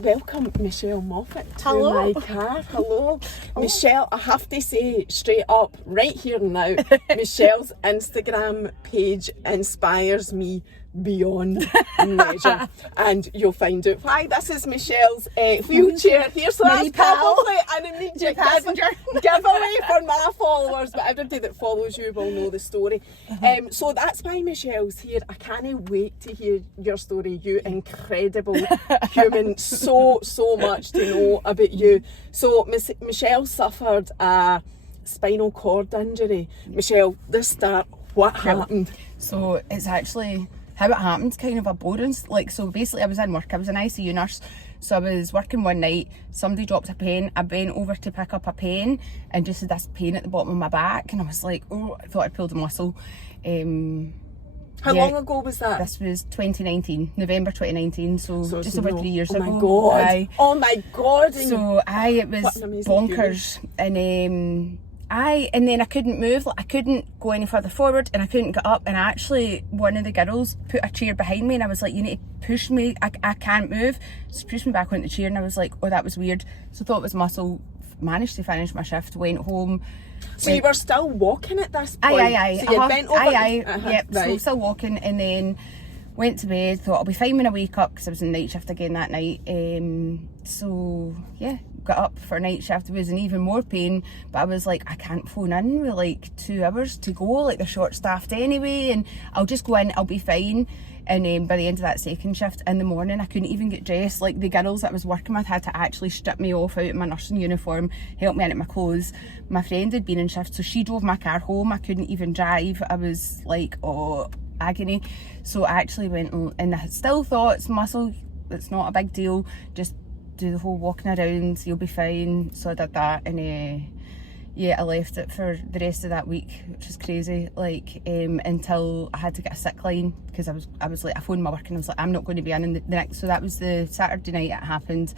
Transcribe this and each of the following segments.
welcome Michelle Moffat to Hello. my car. Hello. Michelle, I have to say straight up, right here and now, Michelle's Instagram page inspires me beyond measure. And you'll find out why. This is Michelle's wheelchair here. So that's probably an immediate giveaway for my followers, but everybody that follows you will know the story. So that's why Michelle's here. I can't wait to hear your story. You incredible human. So much to know about you. So Michelle suffered a spinal cord injury. Michelle, this start, what happened? So it's actually how it happened, kind of a boring, like, so basically I was in work, I was an ICU nurse, so I was working one night, somebody dropped a pen, I bent over to pick up a pen and just had this pain at the bottom of my back, and I was like, oh, I thought I pulled a muscle. How long ago was that? This was 2019, November 2019, so just over 3 years ago. Oh my God. Oh my God. So it was bonkers. And then I couldn't move, like I couldn't go any further forward and I couldn't get up, and actually one of the girls put a chair behind me and I was like, you need to push me, I can't move. So pushed me back onto the chair and I was like, oh, that was weird. So I thought it was muscle, managed to finish my shift, went home. So you were still walking at this point? Aye. So you bent over? Yep, right. So still walking, and then went to bed, thought I'll be fine when I wake up because I was in night shift again that night. So yeah, got up for a night shift. I was in even more pain, but I was like, I can't phone in with like 2 hours to go, like they're short staffed anyway, and I'll just go in, I'll be fine. And by the end of that second shift in the morning, I couldn't even get dressed. Like the girls that I was working with had to actually strip me off out of my nursing uniform, help me into my clothes. My friend had been in shift, so she drove my car home. I couldn't even drive. I was like, oh, agony. So I actually went and I still thought it's muscle, it's not a big deal, just do the whole walking around, you'll be fine. So I did that, and yeah, I left it for the rest of that week, which is crazy, like until I had to get a sick line, because I was like, I phoned my work and I was like, I'm not going to be in the next. So that was the Saturday night it happened.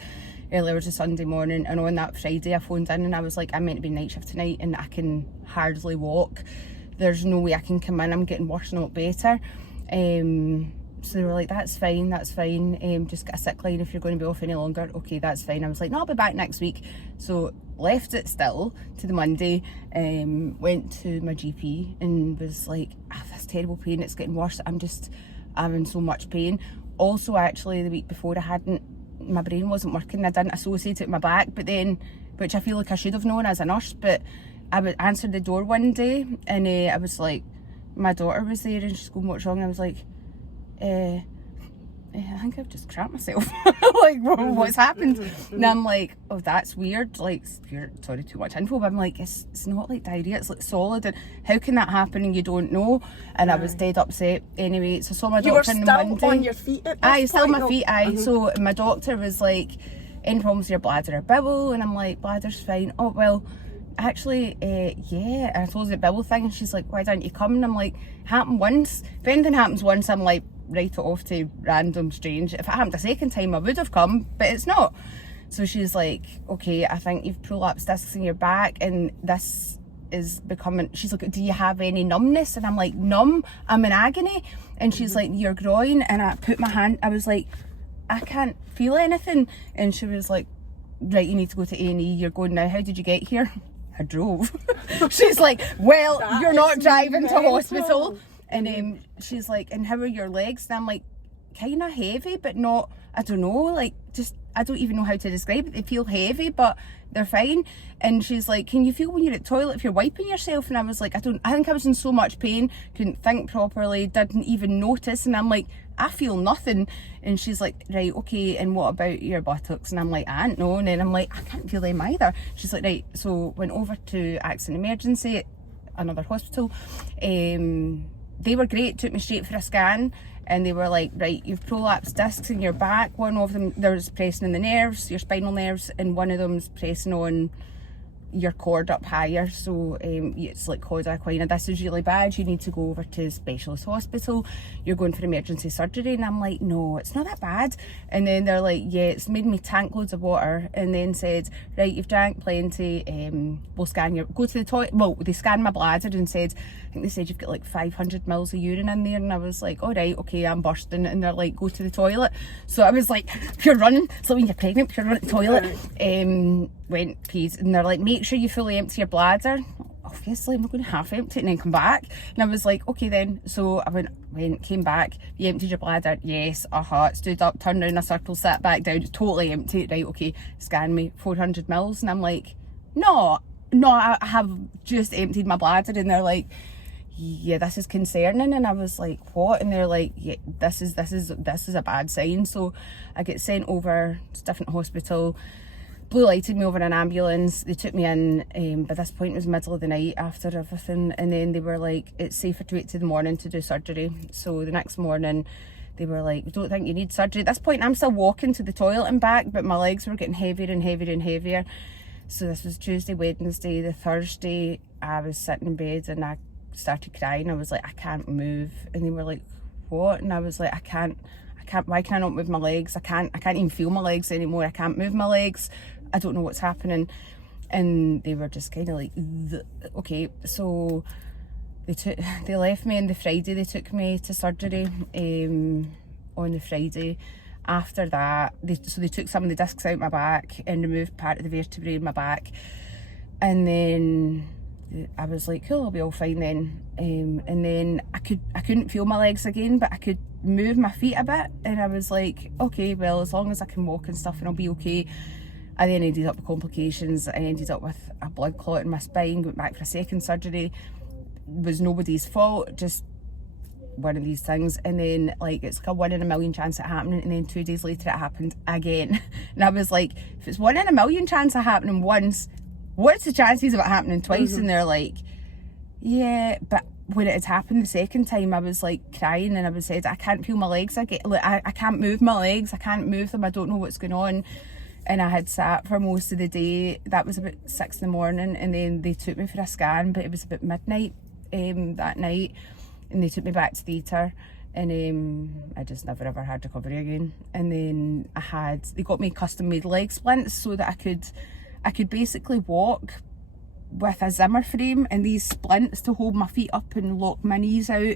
Earlier was a Sunday morning, and on that Friday I phoned in and I was like, I'm meant to be night shift tonight and I can hardly walk, there's no way I can come in, I'm getting worse, not better. So they were like, that's fine, just get a sick line if you're going to be off any longer. Okay, that's fine. I was like, no, I'll be back next week. So left it still to the Monday, went to my GP and was like, I have this terrible pain, it's getting worse, I'm in so much pain. Also, actually, the week before my brain wasn't working, I didn't associate it with my back, but then, which I feel like I should have known as a nurse, but I would answer the door one day and I was like, my daughter was there and she's going, what's wrong? I was like, I think I've just crapped myself. Like, what's happened? And I'm like, oh, that's weird. Like, sorry, too much info, but I'm like, it's not like diarrhea, it's like solid. And how can that happen and you don't know? And I was dead upset. Anyway, so I saw my doctor on the Monday. You were still on your feet at this point? Still on my feet, So my doctor was like, any problems with your bladder or bowel? And I'm like, bladder's fine. Oh, well, actually, yeah. And I told her the bowel thing, and she's like, why didn't you come? And I'm like, happened once. If anything happens once, I'm like, write it off to random strange. If it happened a second time, I would have come, but it's not. So she's like, okay, I think you've prolapsed discs in your back and this is becoming, she's like, do you have any numbness? And I'm like, numb, I'm in agony. And she's like, your groin. And I put my hand, I was like, I can't feel anything. And she was like, right, you need to go to A&E, you're going now. How did you get here? I drove. She's like, well, you're not driving to hospital. And she's like, and how are your legs? And I'm like, kind of heavy, but not, I don't know, like, just, I don't even know how to describe it. They feel heavy, but they're fine. And she's like, can you feel when you're at the toilet if you're wiping yourself? And I was like, I think I was in so much pain, couldn't think properly, didn't even notice. And I'm like, I feel nothing. And she's like, right, okay, and what about your buttocks? And I'm like, I don't know. And then I'm like, I can't feel them either. She's like, right. So went over to accident emergency, another hospital. They were great, took me straight for a scan, and they were like, right, you've prolapsed discs in your back. One of them, there's pressing on the nerves, your spinal nerves, and one of them's pressing on your cord up higher, so it's like cauda equina. This is really bad, you need to go over to a specialist hospital, you're going for emergency surgery. And I'm like, no, it's not that bad. And then they're like, yeah, it's made me tank loads of water, and then said, right, you've drank plenty, we'll scan your, go to the toilet. Well, they scanned my bladder and said, I think they said you've got like 500 mils of urine in there. And I was like, all right, okay, I'm bursting. And they're like, go to the toilet. So I was like, pure running. It's like when you're pregnant, pure running to the toilet. Went, peed, and they're like, make sure you fully empty your bladder. Obviously, I'm not going to half empty it and then come back. And I was like, okay then. So I went, came back. You emptied your bladder? Yes. Stood up, turned around in a circle, sat back down, totally empty. Right, okay. Scan me, 400 mils. And I'm like, no, I have just emptied my bladder. And they're like, yeah, this is concerning. And I was like, what? And they're like, yeah, this is a bad sign. So I get sent over to a different hospital. Blue lighted me over in an ambulance. They took me in. By this point it was middle of the night after everything, and then they were like, it's safer to wait till the morning to do surgery. So the next morning they were like, we don't think you need surgery. At this point I'm still walking to the toilet and back, but my legs were getting heavier and heavier and heavier. So this was Tuesday, Wednesday. The Thursday I was sitting in bed and I started crying. I was like, I can't move. And they were like, what? And I was like, I can't, why can I not move my legs? I can't even feel my legs anymore. I can't move my legs. I don't know what's happening. And they were just kind of like, okay. So they left me on the Friday. They took me to surgery on the Friday. After that, they took some of the discs out my back and removed part of the vertebrae in my back. And then I was like, cool, I'll be all fine then. And then I couldn't feel my legs again, but I could move my feet a bit. And I was like, okay, well, as long as I can walk and stuff, and I'll be okay. I then ended up with complications. I ended up with a blood clot in my spine, went back for a second surgery. It was nobody's fault, just one of these things. And then like, it's like a 1 in a million chance of happening, and then 2 days later it happened again. And I was like, if it's 1 in a million chance of happening once, what's the chances of it happening twice? And they're like, yeah. But when it had happened the second time, I was like crying, and I was said, I can't feel my legs. I can't move my legs. I can't move them. I don't know what's going on. And I had sat for most of the day. That was about 6 in the morning, and then they took me for a scan, but it was about midnight that night, and they took me back to theatre, and I just never ever had recovery again. And then they got me custom made leg splints so that I could basically walk with a Zimmer frame and these splints to hold my feet up and lock my knees out.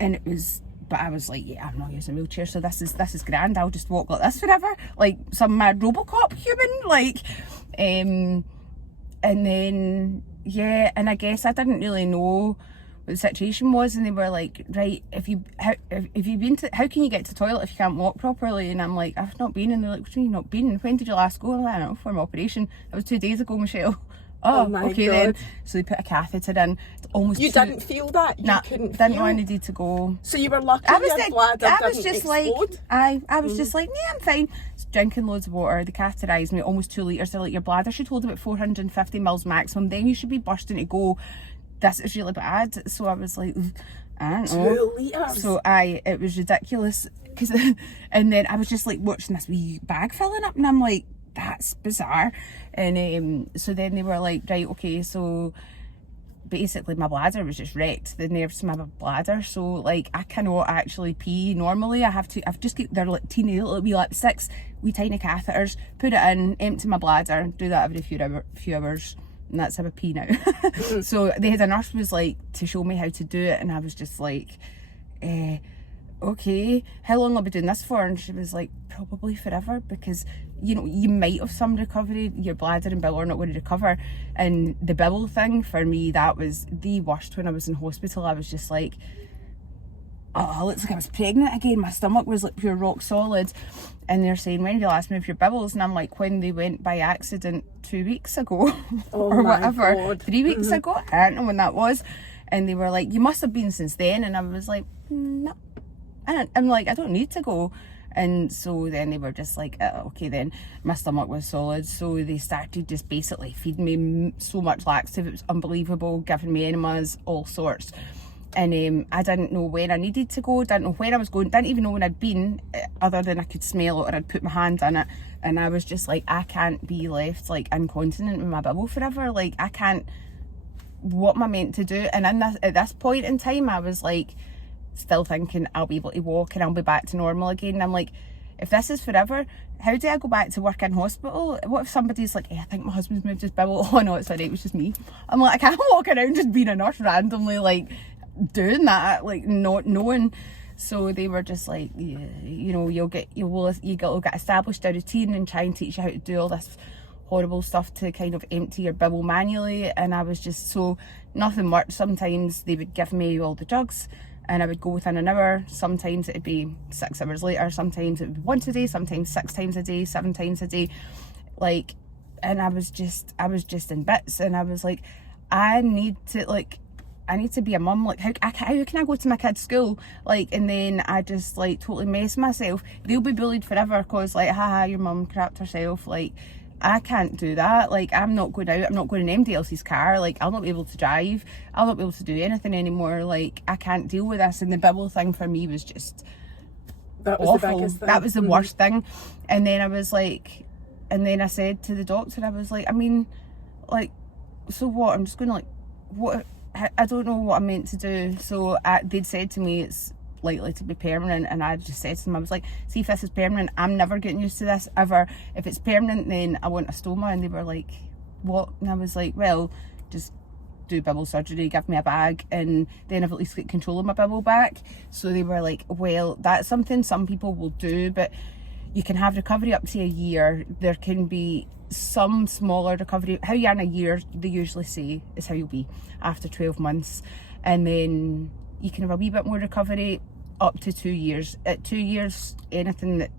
And it was, but I was like, yeah, I'm not using a wheelchair, so this is grand. I'll just walk like this forever, like some mad Robocop human, like. And then yeah, and I guess I didn't really know what the situation was, and they were like, right, how can you get to the toilet if you can't walk properly? And I'm like, I've not been. And they're like, what do you mean not been? When did you last go? I'm like, I don't know, for my operation. It was 2 days ago, Michelle. Oh my okay God. Then. So they put a catheter in. It's almost you didn't feel that? You couldn't didn't feel? know I needed to go. So you were lucky your bladder didn't explode? I was just like, yeah, I'm fine. Drinking loads of water. They catheterised me, almost 2 litres. They're like, your bladder should hold about 450 mils maximum. Then you should be bursting to go. This is really bad. So I was like, I don't know. 2 litres? So it was ridiculous. And then I was just like watching this wee bag filling up, and I'm like, that's bizarre. And so then they were like, right, okay, so basically my bladder was just wrecked, the nerves in my bladder, so like I cannot actually pee normally. I've just got, they're like teeny little wee lipsticks, wee tiny catheters, put it in, empty my bladder, do that every few hours, and that's how I pee now. So they had a nurse was like to show me how to do it, and I was just like, okay, how long will I be doing this for? And she was like, probably forever, because you know, you might have some recovery, your bladder and bowel are not going to recover. And the bowel thing for me, that was the worst. When I was in hospital, I was just like, oh, it looks like I was pregnant again. My stomach was like pure rock solid. And they're saying, when did you last move your bowels? And I'm like, when they went by accident 2 weeks ago or whatever, God. 3 weeks ago, I don't know when that was. And they were like, you must have been since then. And I was like, no, I'm like, I don't need to go. And so then they were just like, okay then. My stomach was solid, so they started just basically feeding me so much laxative. It was unbelievable, giving me enemas, all sorts. And I didn't know when I needed to go, didn't know where I was going, didn't even know when I'd been, other than I could smell it or I'd put my hand in it. And I was just like, I can't be left like incontinent with my bubble forever. Like, I can't, what am I meant to do? And at this point in time, I was like, still thinking I'll be able to walk and I'll be back to normal again. And I'm like, if this is forever, how do I go back to work in hospital? What if somebody's like, hey, I think my husband's moved his bubble? Oh no, it's alright, it was just me. I'm like, I can't walk around just being a nurse randomly, like doing that, like not knowing. So they were just like, yeah, you know, you'll get established a routine and try and teach you how to do all this horrible stuff to kind of empty your bubble manually. And I was just so, nothing worked. Sometimes they would give me all the drugs and I would go within an hour. Sometimes it'd be 6 hours later. Sometimes it would be once a day, sometimes 6 times a day, 7 times a day. Like, and I was just in bits. And I was like, I need to be a mum. Like, how can I go to my kid's school? Like, and then I just like totally mess myself. They'll be bullied forever because like, haha, your mum crapped herself. Like, I can't do that. Like, I'm not going out, I'm not going in anybody else's car. Like, I'll not be able to drive, I'll not be able to do anything anymore. Like, I can't deal with this. And the bubble thing for me was just awful. The biggest thing. That was the worst thing. And then I was like, and then I said to the doctor, I was like, I mean, like, so what? I'm just going to like, what? I don't know what I'm meant to do. So they'd said to me it's likely to be permanent, and I just said to them, I was like, see, if this is permanent, I'm never getting used to this ever. If it's permanent, then I want a stoma. And they were like, what? And I was like, well, just do bubble surgery, give me a bag, and then I've at least got control of my bubble back. So they were like, well, that's something some people will do, but you can have recovery up to a year. There can be some smaller recovery. How you are in a year, they usually say, is how you'll be after 12 months. And then you can have a wee bit more recovery up to 2 years. At 2 years, anything that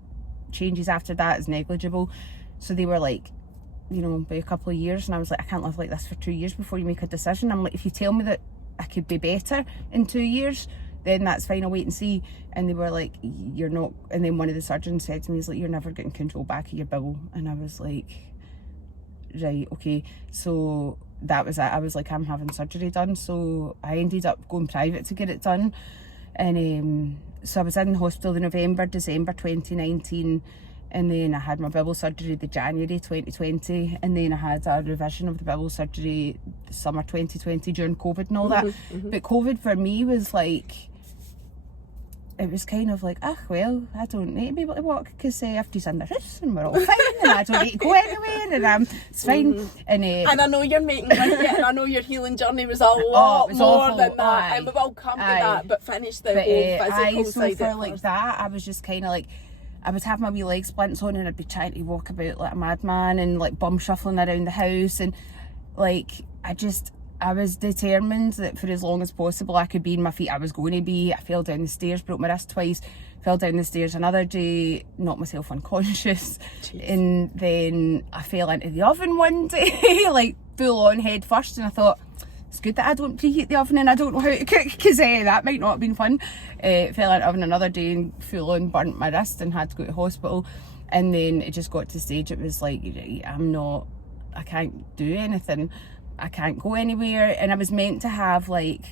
changes after that is negligible. So they were like, you know, by a couple of years. And I was like, I can't live like this for 2 years before you make a decision. I'm like, if you tell me that I could be better in 2 years, then that's fine, I'll wait and see. And they were like, you're not. And then one of the surgeons said to me, he's like, you're never getting control back of your bubble. And I was like, right, okay. So that was it. I was like, I'm having surgery done. So I ended up going private to get it done. And so I was in hospital in November, December 2019. And then I had my bubble surgery the January 2020. And then I had a revision of the bubble surgery the summer 2020 during COVID and all that. But COVID for me was like, it was kind of like, well, I don't need to be able to walk because everybody's in the house and we're all fine and I don't need to go anywhere and it's fine. And I know you're making light of it, and I know your healing journey was a lot more than that. And we will come to that, but finish the whole physical side. So for like that, I was just kind of like, I would have my wee leg splints on and I'd be trying to walk about like a madman and like bum shuffling around the house. And like, I was determined that for as long as possible I could be in my feet. I was going to be. I fell down the stairs, broke my wrist twice, fell down the stairs another day, knocked myself unconscious. Jeez. And then I fell into the oven one day, like full on head first. And I thought, it's good that I don't preheat the oven and I don't know how to cook because that might not have been fun. Fell into the oven another day and full on burnt my wrist and had to go to hospital. And then it just got to the stage, it was like, I can't do anything. I can't go anywhere. And I was meant to have like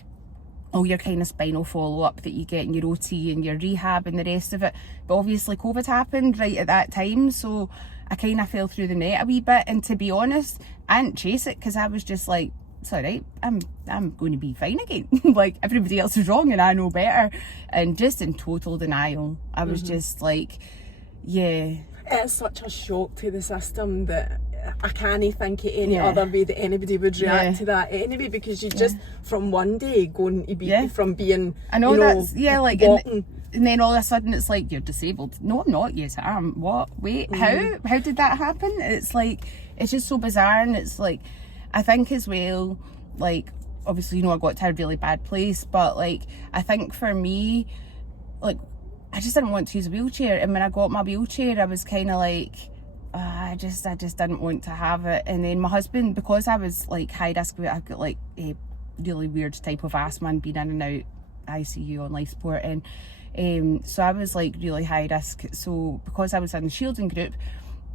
all your kind of spinal follow-up that you get in your OT and your rehab and the rest of it. But obviously COVID happened right at that time. So I kind of fell through the net a wee bit. And to be honest, I didn't chase it because I was just like, it's all right, I'm going to be fine again. Like everybody else is wrong and I know better. And just in total denial. I was just like, yeah. It's such a shock to the system that I can't think of any other way that anybody would react to that anyway, because you just from one day going to be from being, I know, that's like walking. And then all of a sudden it's like, you're disabled. No, I'm not. Yes, I am. What? Wait, how did that happen? It's like, it's just so bizarre. And it's like, I think as well, like obviously, you know, I got to a really bad place, but like I think for me, like I just didn't want to use a wheelchair. And when I got my wheelchair, I was kind of like, I just didn't want to have it. And then my husband, because I was like high risk, I've got like a really weird type of asthma and been in and out ICU on life support, and so I was like really high risk. So because I was in the shielding group,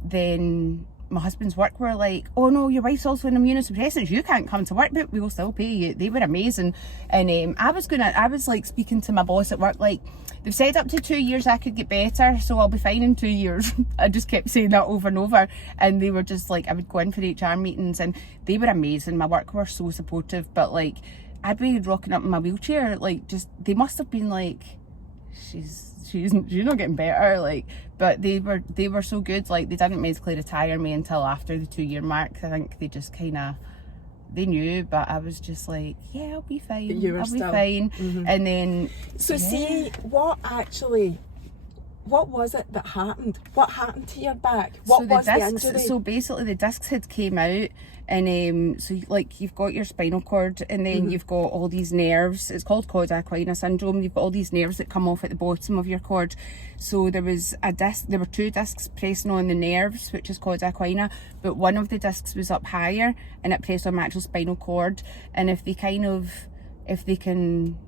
then my husband's work were like, oh no, your wife's also on immunosuppressants, you can't come to work, but we'll still pay you. They were amazing. And I was like speaking to my boss at work, like, they've said up to 2 years I could get better, so I'll be fine in 2 years. I just kept saying that over and over, and they were just like, I would go in for HR meetings and they were amazing. My work were so supportive, but like, I'd be rocking up in my wheelchair, like, just, they must have been like, she's not getting better, like, but they were so good. Like, they didn't medically retire me until after the 2 year mark. I think they just kind of, they knew, but I was just like, yeah, I'll be fine. I'll be fine. Mm-hmm. And then, so see, what was it that happened? What happened to your back? What was the injury? So basically the discs had came out, and so like you've got your spinal cord, and then you've got all these nerves. It's called cauda equina syndrome. You've got all these nerves that come off at the bottom of your cord. So there was a disc, there were 2 discs pressing on the nerves, which is cauda equina, but one of the discs was up higher and it pressed on my actual spinal cord. And if they can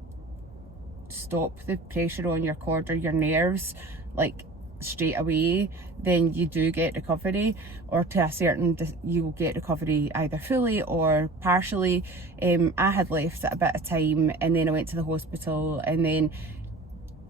stop the pressure on your cord or your nerves like straight away, then you do get recovery, or to a certain, you'll get recovery either fully or partially. I had left at a bit of time, and then I went to the hospital, and then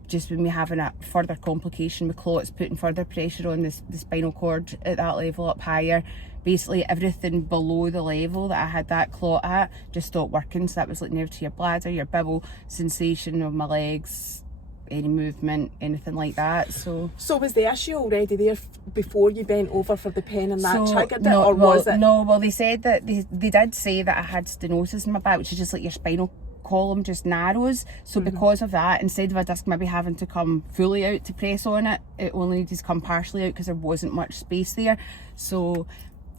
just when we having a further complication with clots putting further pressure on the spinal cord at that level up higher, basically everything below the level that I had that clot at just stopped working. So that was like nerve to your bladder, your bowel, sensation of my legs, any movement, anything like that. So was the issue already there before you bent over for the pen and that triggered it, or was it? No, well, they said that they did say that I had stenosis in my back, which is just like your spinal column just narrows. So because of that, instead of a disc maybe having to come fully out to press on it, it only needed to come partially out because there wasn't much space there. So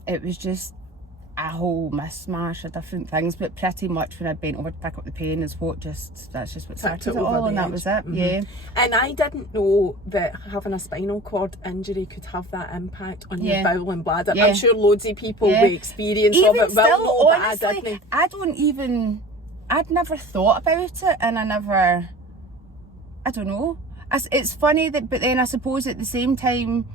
it was just a whole mishmash of different things, but pretty much when I bent over to pick up the pen is that's just what started it all, and that was it. Yeah. And I didn't know that having a spinal cord injury could have that impact on your bowel and bladder. I'm sure loads of people with experience of it will know, honestly, but I'd never thought about it, and I don't know. It's funny that, but then I suppose at the same time,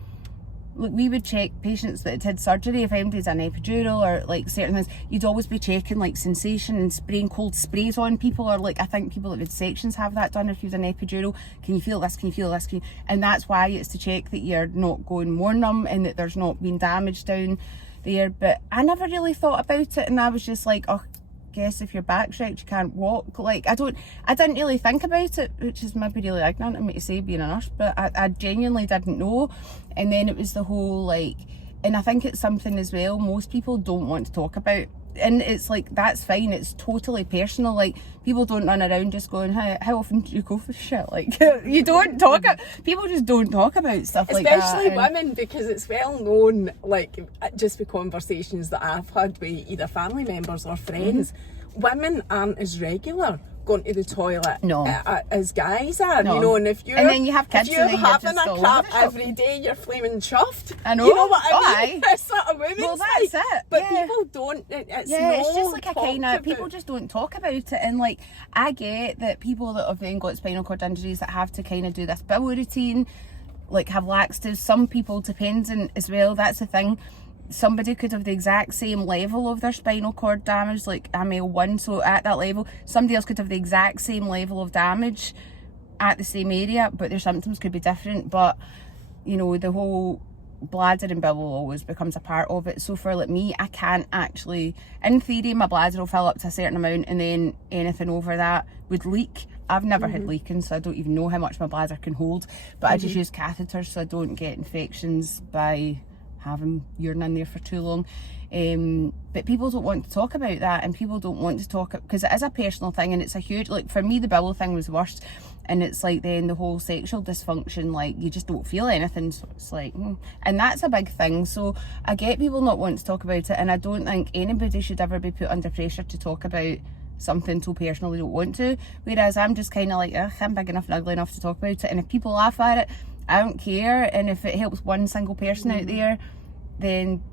like, we would check patients that had surgery. If anybody's an epidural or like certain things, you'd always be checking like sensation and spraying cold sprays on people, or like I think people that with sections have that done. If you've an epidural, can you feel this, can you feel this, and that's why it's to check that you're not going more numb and that there's not been damage down there. But I never really thought about it, and I was just like, oh, guess if your back's wrecked you can't walk. Like, I didn't really think about it, which is maybe really ignorant of me to say being a nurse, but I genuinely didn't know. And then it was the whole like, and I think it's something as well most people don't want to talk about, and it's like, that's fine, it's totally personal. Like, people don't run around just going, how often do you go for shit? Like, you don't talk, people just don't talk about stuff like that. Especially women, because it's well known, like, just with conversations that I've had with either family members or friends, women aren't as regular going to the toilet as guys are, you know. And if you're, and then you have kids, if you're and having a crap every day, you're flaming chuffed. I know. You know what I mean? That's sort of women's. Well, that's like, it. But people don't. It's it's just like a kind of, people just don't talk about it. And like, I get that people that have then got spinal cord injuries that have to kind of do this bowel routine, like have laxatives. Some people, depending as well. That's the thing. Somebody could have the exact same level of their spinal cord damage, like a male one, so at that level, somebody else could have the exact same level of damage at the same area, but their symptoms could be different. But you know, the whole bladder and bowel always becomes a part of it. So for like me, I can't actually, in theory, my bladder will fill up to a certain amount, and then anything over that would leak. I've never had leaking, so I don't even know how much my bladder can hold, but I just use catheters so I don't get infections by having urine in there for too long. But people don't want to talk about that, and people don't want to talk, because it is a personal thing, and it's a huge, like for me the bowel thing was worst, and it's like then the whole sexual dysfunction, like you just don't feel anything, so it's like and that's a big thing. So I get people not wanting to talk about it, and I don't think anybody should ever be put under pressure to talk about something so personal they don't want to, whereas I'm just kind of like, I'm big enough and ugly enough to talk about it, and if people laugh at it, I don't care, and if it helps one single person out there, then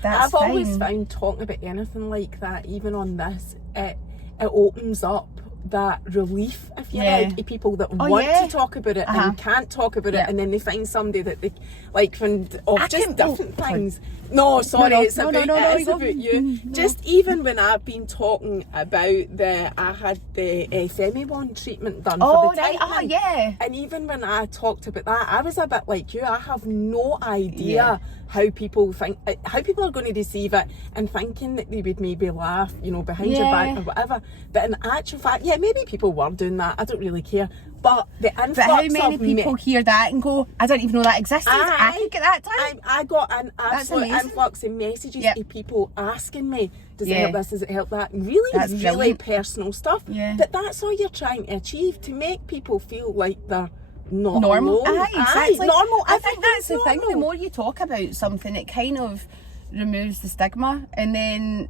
that's always found talking about anything like that, even on this, it opens up that relief, if you Yeah. like, of people that want yeah. to talk about it and can't talk about it, Yeah. and then they find somebody that they like from I just can- different sorry. things. No, sorry, No, it's no, about no, it is no, about you. Just even when I've been talking about I had the Femibond treatment done Oh, for the right. tightening. Yeah. And even when I talked about that, I was a bit like you. I have no idea how people think, how people are going to receive it, and thinking that they would maybe laugh, you know, behind your back or whatever. But in actual fact, yeah, maybe people were doing that. I don't really care. But the influx But how many of people hear that and go, I didn't even know that existed. I could get that done. I got an absolute amazing. influx of messages of people asking me, does it Yeah. help this, does it help that? Really, That's really brilliant. personal stuff. Yeah. But that's all you're trying to achieve, to make people feel like they're not Normal. alone. Exactly. Normal. I think that's the thing. The normal. more you talk about something, it kind of removes the stigma, and then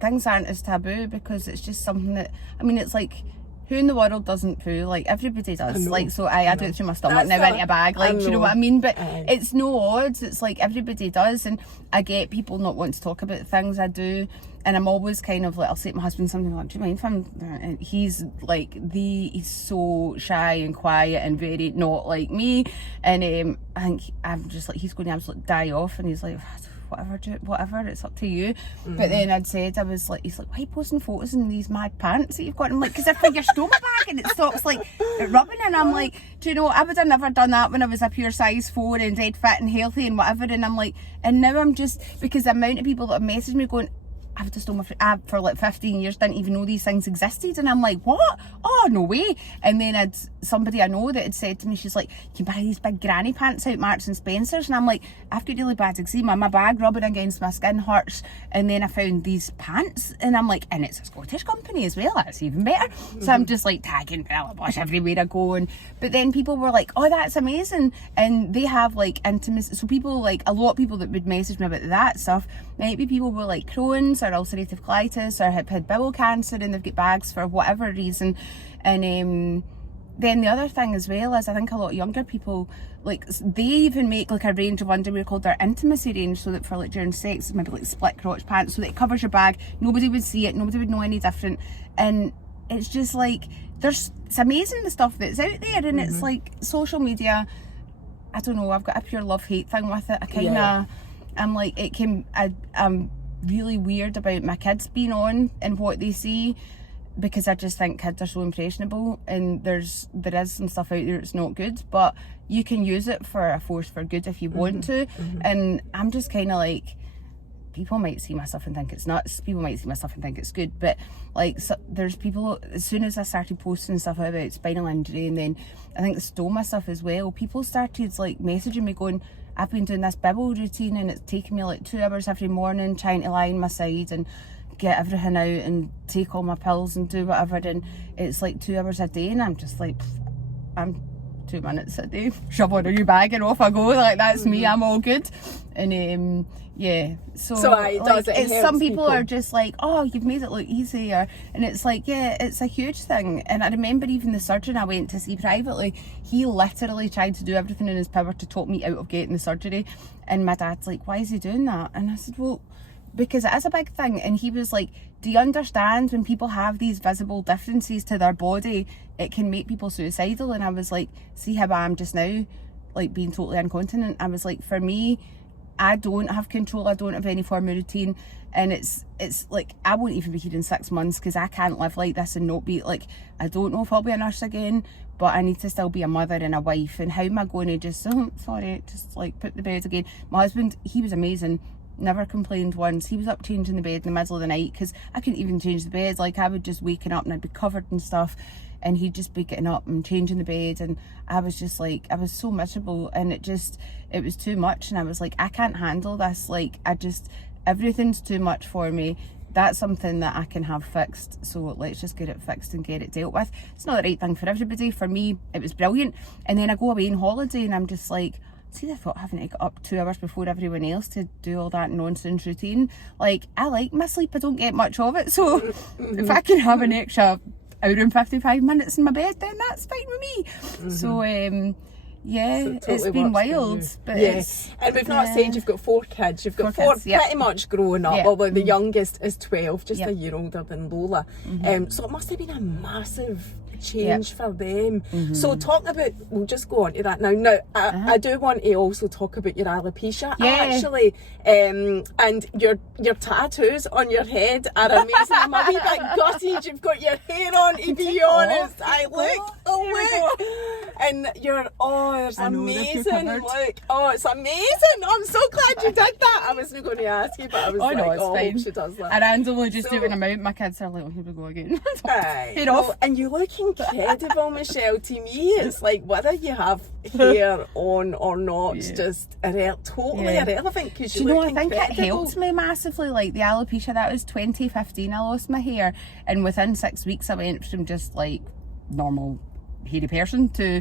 things aren't as taboo, because it's just something that, I mean, it's like, who in the world doesn't poo? Like, everybody does. Like, so I do it through my stomach, now into a bag. Like, do you know what I mean? But it's no odds. It's like everybody does. And I get people not wanting to talk about things. I do. And I'm always kind of like, I'll say to my husband something like, do you mind if I'm, and he's like, he's so shy and quiet and very not like me. And I think I'm just like, he's going to absolutely die off. And he's like, whatever, it's up to you. But then I'd said, I was like, he's like, why are you posting photos in these mad pants that you've got? I'm like, because they're for your stomach bag and it stops like rubbing. And I'm like, do you know, I would have never done that when I was a pure size 4 and dead fit and healthy and whatever. And I'm like, and now I'm just, because the amount of people that have messaged me going, I've just told I for like 15 years didn't even know these things existed, and I'm like, what? Oh, no way. And then I'd somebody I know that had said to me, she's like, you can buy these big granny pants out Marks and Spencer's, and I'm like, I've got really bad eczema, my bag rubbing against my skin hurts. And then I found these pants, and I'm like, and it's a Scottish company as well, that's even better. So I'm just like tagging Bella Bosch everywhere I go. But then people were like, oh, that's amazing. And they have like intimacy, so people, like a lot of people that would message me about that stuff, maybe people were like Crohn's or ulcerative colitis or have had bowel cancer and they've got bags for whatever reason. And then the other thing as well is, I think a lot of younger people, like, they even make like a range of underwear called their intimacy range, so that for like during sex, maybe like split crotch pants, so that it covers your bag, nobody would see it, nobody would know any different. And it's just like, it's amazing the stuff that's out there. And it's like social media, I don't know, I've got a pure love-hate thing with it. I kind of, I'm like, I'm really weird about my kids being on and what they see, because I just think kids are so impressionable, and there is some stuff out there that's not good, but you can use it for a force for good if you want to. And I'm just kind of like, people might see my stuff and think it's nuts, people might see my stuff and think it's good, but like, so there's people, as soon as I started posting stuff about spinal injury, and then I think the stoma stuff as well, people started like messaging me going, I've been doing this bibble routine and it's taking me like 2 hours every morning trying to lie on my side and get everything out and take all my pills and do whatever, and it's like 2 hours a day. And I'm just like, I'm 2 minutes a day, shove on a new bag and off I go, like that's me, I'm all good. And so it does, like, it helps some people are just like, oh, you've made it look easier, and it's like, yeah, it's a huge thing. And I remember even the surgeon I went to see privately, he literally tried to do everything in his power to talk me out of getting the surgery. And my dad's like, why is he doing that? And I said, well, because it is a big thing. And he was like, do you understand, when people have these visible differences to their body, it can make people suicidal? And I was like, see how I am just now, like being totally incontinent. I was like, for me, I don't have control, I don't have any form of routine, and it's like, I won't even be here in 6 months, because I can't live like this and not be like, I don't know if I'll be a nurse again, but I need to still be a mother and a wife. And how am I going to just just like put the bed again? My husband, he was amazing, never complained once. He was up changing the bed in the middle of the night, because I couldn't even change the bed. Like, I would just waking up and I'd be covered in stuff, and he'd just be getting up and changing the bed, and I was just like, I was so miserable, and it was too much. And I was like, I can't handle this, like, everything's too much for me. That's something that I can have fixed, so let's just get it fixed and get it dealt with. It's not the right thing for everybody. For me, it was brilliant. And then I go away on holiday and I'm just like, see the thought of having to get up 2 hours before everyone else to do all that nonsense routine. Like, I like my sleep, I don't get much of it, so if I can have an extra hour and 55 minutes in my bed, then that's fine with me. So Yeah, So it totally it's been works for wild. you. But Yes, and we've not said you've got 4 kids. You've got 4 kids, yeah. pretty much grown up, Yeah. although the youngest is 12, just Yep. a year older than Lola. So it must have been a massive change for them. So talking about, we'll just go on to that now. Now, I do want to also talk about your alopecia, Yeah. actually. And your tattoos on your head are amazing. I'm a wee bit gutted you've got your hair on, to be honest. I look. And you're, it's I know, they're too amazing. covered. Look, it's amazing. I'm so glad you did that. I wasn't going to ask you, but I was Oh, no, like, it's I fine. hope she does that. And Angela just So- doing them out. My kids are like, oh, here we go again. Aye. Head off. Well, and you look incredible, Michelle. To me, it's like whether you have hair on or not, it's just totally Yeah. irrelevant because Do you you know, look I think it incredible. helped me massively. Like the alopecia, that was 2015. I lost my hair, and within 6 weeks, I went from just like normal hairy person to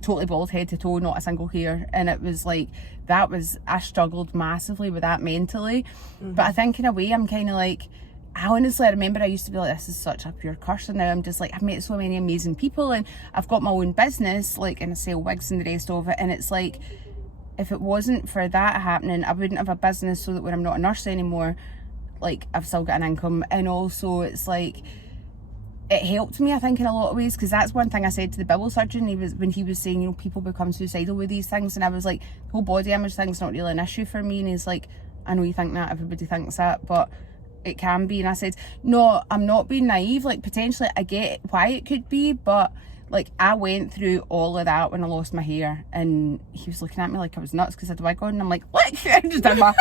totally bald head to toe, not a single hair. And it was like, I struggled massively with that mentally. But I think in a way, I'm kind of like, I remember I used to be like, this is such a pure curse, and now I'm just like, I've met so many amazing people, and I've got my own business, like, and I sell wigs and the rest of it, and it's like, if it wasn't for that happening, I wouldn't have a business, so that when I'm not a nurse anymore, like, I've still got an income. And also it's like, it helped me, I think, in a lot of ways, because that's one thing I said to the bowel surgeon. When he was saying, you know, people become suicidal with these things, and I was like, the whole body image thing's not really an issue for me. And he's like, I know you think that, everybody thinks that, but it can be. And I said, no, I'm not being naive. Like, potentially I get why it could be, but like, I went through all of that when I lost my hair, and he was looking at me like I was nuts because I had the wig on, and I'm like, look, I just did my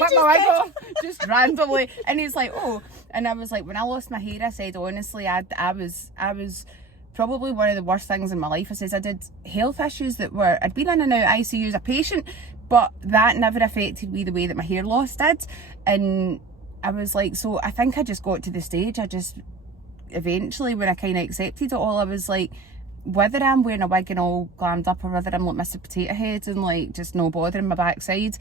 wig off just randomly. And he's like, oh. And I was like, when I lost my hair, I said, honestly, I was probably one of the worst things in my life. I says I did health issues I'd been in and out ICU as a patient, but that never affected me the way that my hair loss did. And I was like, so I think I just got to the stage, eventually, when I kind of accepted it all, I was like, whether I'm wearing a wig and all glammed up, or whether I'm like Mr. Potato Head and like just no bothering my backside,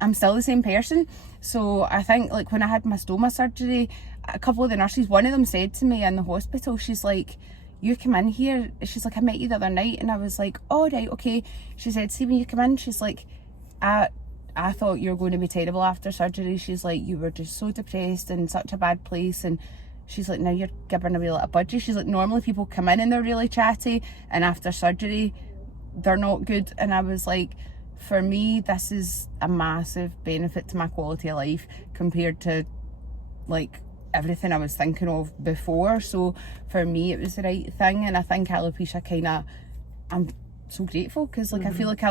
I'm still the same person. So I think, like, when I had my stoma surgery, a couple of the nurses, one of them said to me in the hospital, she's like, you come in here, she's like, I met you the other night, and I was like, oh right, okay. She said, see, when you come in, she's like, I thought you were going to be terrible after surgery. She's like, you were just so depressed and such a bad place. And she's like, now you're giving away like a budgie. She's like, normally people come in and they're really chatty, and after surgery they're not good. And I was like, for me, this is a massive benefit to my quality of life compared to like everything I was thinking of before. So for me, it was the right thing. And I think alopecia I'm so grateful, because like I feel like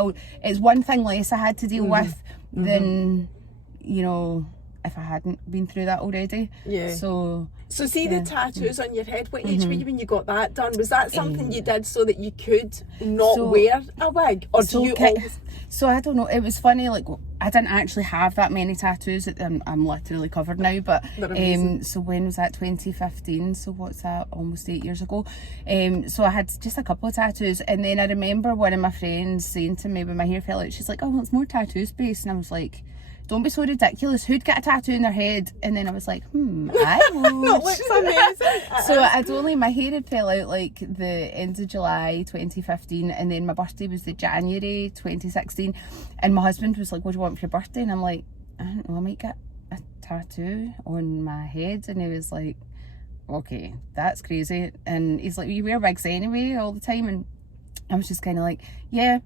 it's one thing less I had to deal with than, you know, if I hadn't been through that already. Yeah. So see the tattoos on your head, what age were you when you got that done? Was that something you did so that you could not wear a wig? Or do you always... So I don't know, it was funny, like, I didn't actually have that many tattoos. I'm literally covered now, but so when was that? 2015, so what's that, almost 8 years ago. So I had just a couple of tattoos, and then I remember one of my friends saying to me when my hair fell out, she's like, oh, it's more tattoo space. And I was like, don't be so ridiculous, who'd get a tattoo in their head? And then I was like, I would. That looks amazing. So my hair had fell out like the end of July 2015, and then my birthday was the January 2016, and my husband was like, what do you want for your birthday? And I'm like, I don't know, I might get a tattoo on my head. And he was like, okay, that's crazy. And he's like, you wear wigs anyway all the time? And I was just kind of like, yeah,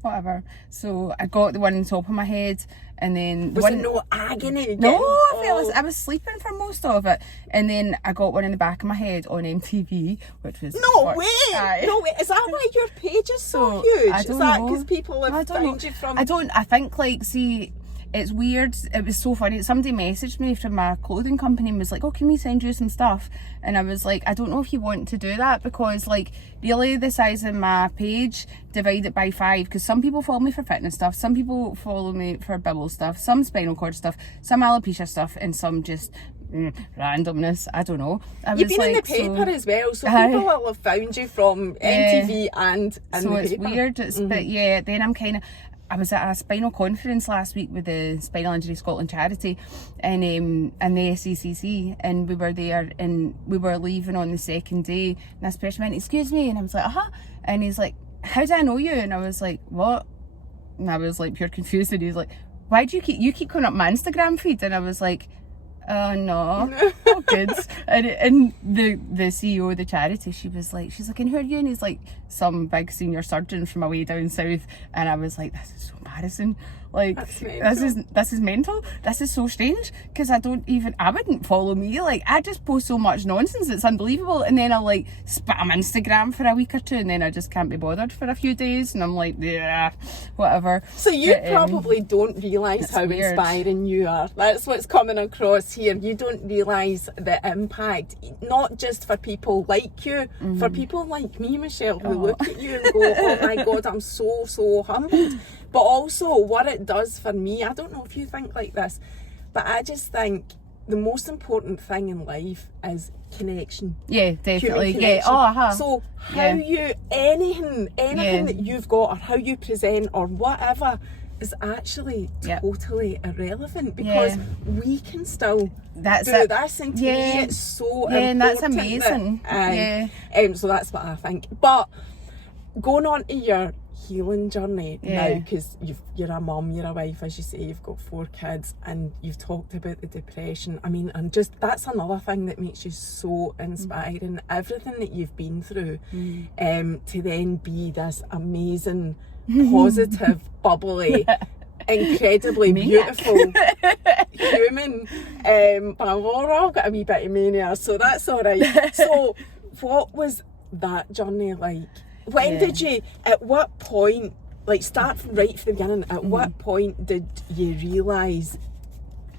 whatever. So I got the one on top of my head, and then was it no agony? No, I was sleeping for most of it, and then I got one in the back of my head on MTV, which was no way. Is that why your page is so huge? I don't is that know. because people have found you from? I think, like, see, it's weird. It was so funny. Somebody messaged me from my clothing company and was like, oh, can we send you some stuff? And I was like, I don't know if you want to do that, because like really the size of my page, divide it by 5, because some people follow me for fitness stuff, some people follow me for bibble stuff, some spinal cord stuff, some alopecia stuff, and some just randomness. I don't know. You've been in the paper as well, so people will have found you from MTV and in so the it's paper. Weird. But yeah, then I was at a spinal conference last week with the Spinal Injury Scotland charity and the SECC, and we were there, and we were leaving on the second day, and this person went, excuse me, and I was like, and he's like, how do I know you? And I was like, what? And I was like pure confused, and he's like, why do you keep coming up my Instagram feed? And I was like, no, all good. And the CEO of the charity, she's like, and who are you? And he's like, some big senior surgeon from away down south. And I was like, this is so embarrassing. Like, this is mental. This is so strange, because I wouldn't follow me. Like, I just post so much nonsense, it's unbelievable. And then I'll like spam Instagram for a week or two, and then I just can't be bothered for a few days, and I'm like, yeah, whatever. So you probably don't realise how weird. Inspiring you are. That's what's coming across here. You don't realise the impact, not just for people like you, for people like me, Michelle, who look at you and go, oh my God, I'm so humbled. But also what it does for me, I don't know if you think like this, but I just think the most important thing in life is connection. Yeah, definitely. Connection. Yeah. So how you, anything that you've got, or how you present or whatever, is actually totally irrelevant, because we can still do this, and to me it's so important. And that's amazing. So that's what I think. But going on to your healing journey now, because you're a mum, you're a wife, as you say, you've got 4 kids, and you've talked about the depression. I mean, and just that's another thing that makes you so inspiring. Everything that you've been through, to then be this amazing, positive, bubbly, incredibly beautiful human. But we've all got a wee bit of mania, so that's all right. So what was that journey like? When did you, at what point, like start right from the beginning, at what point did you realise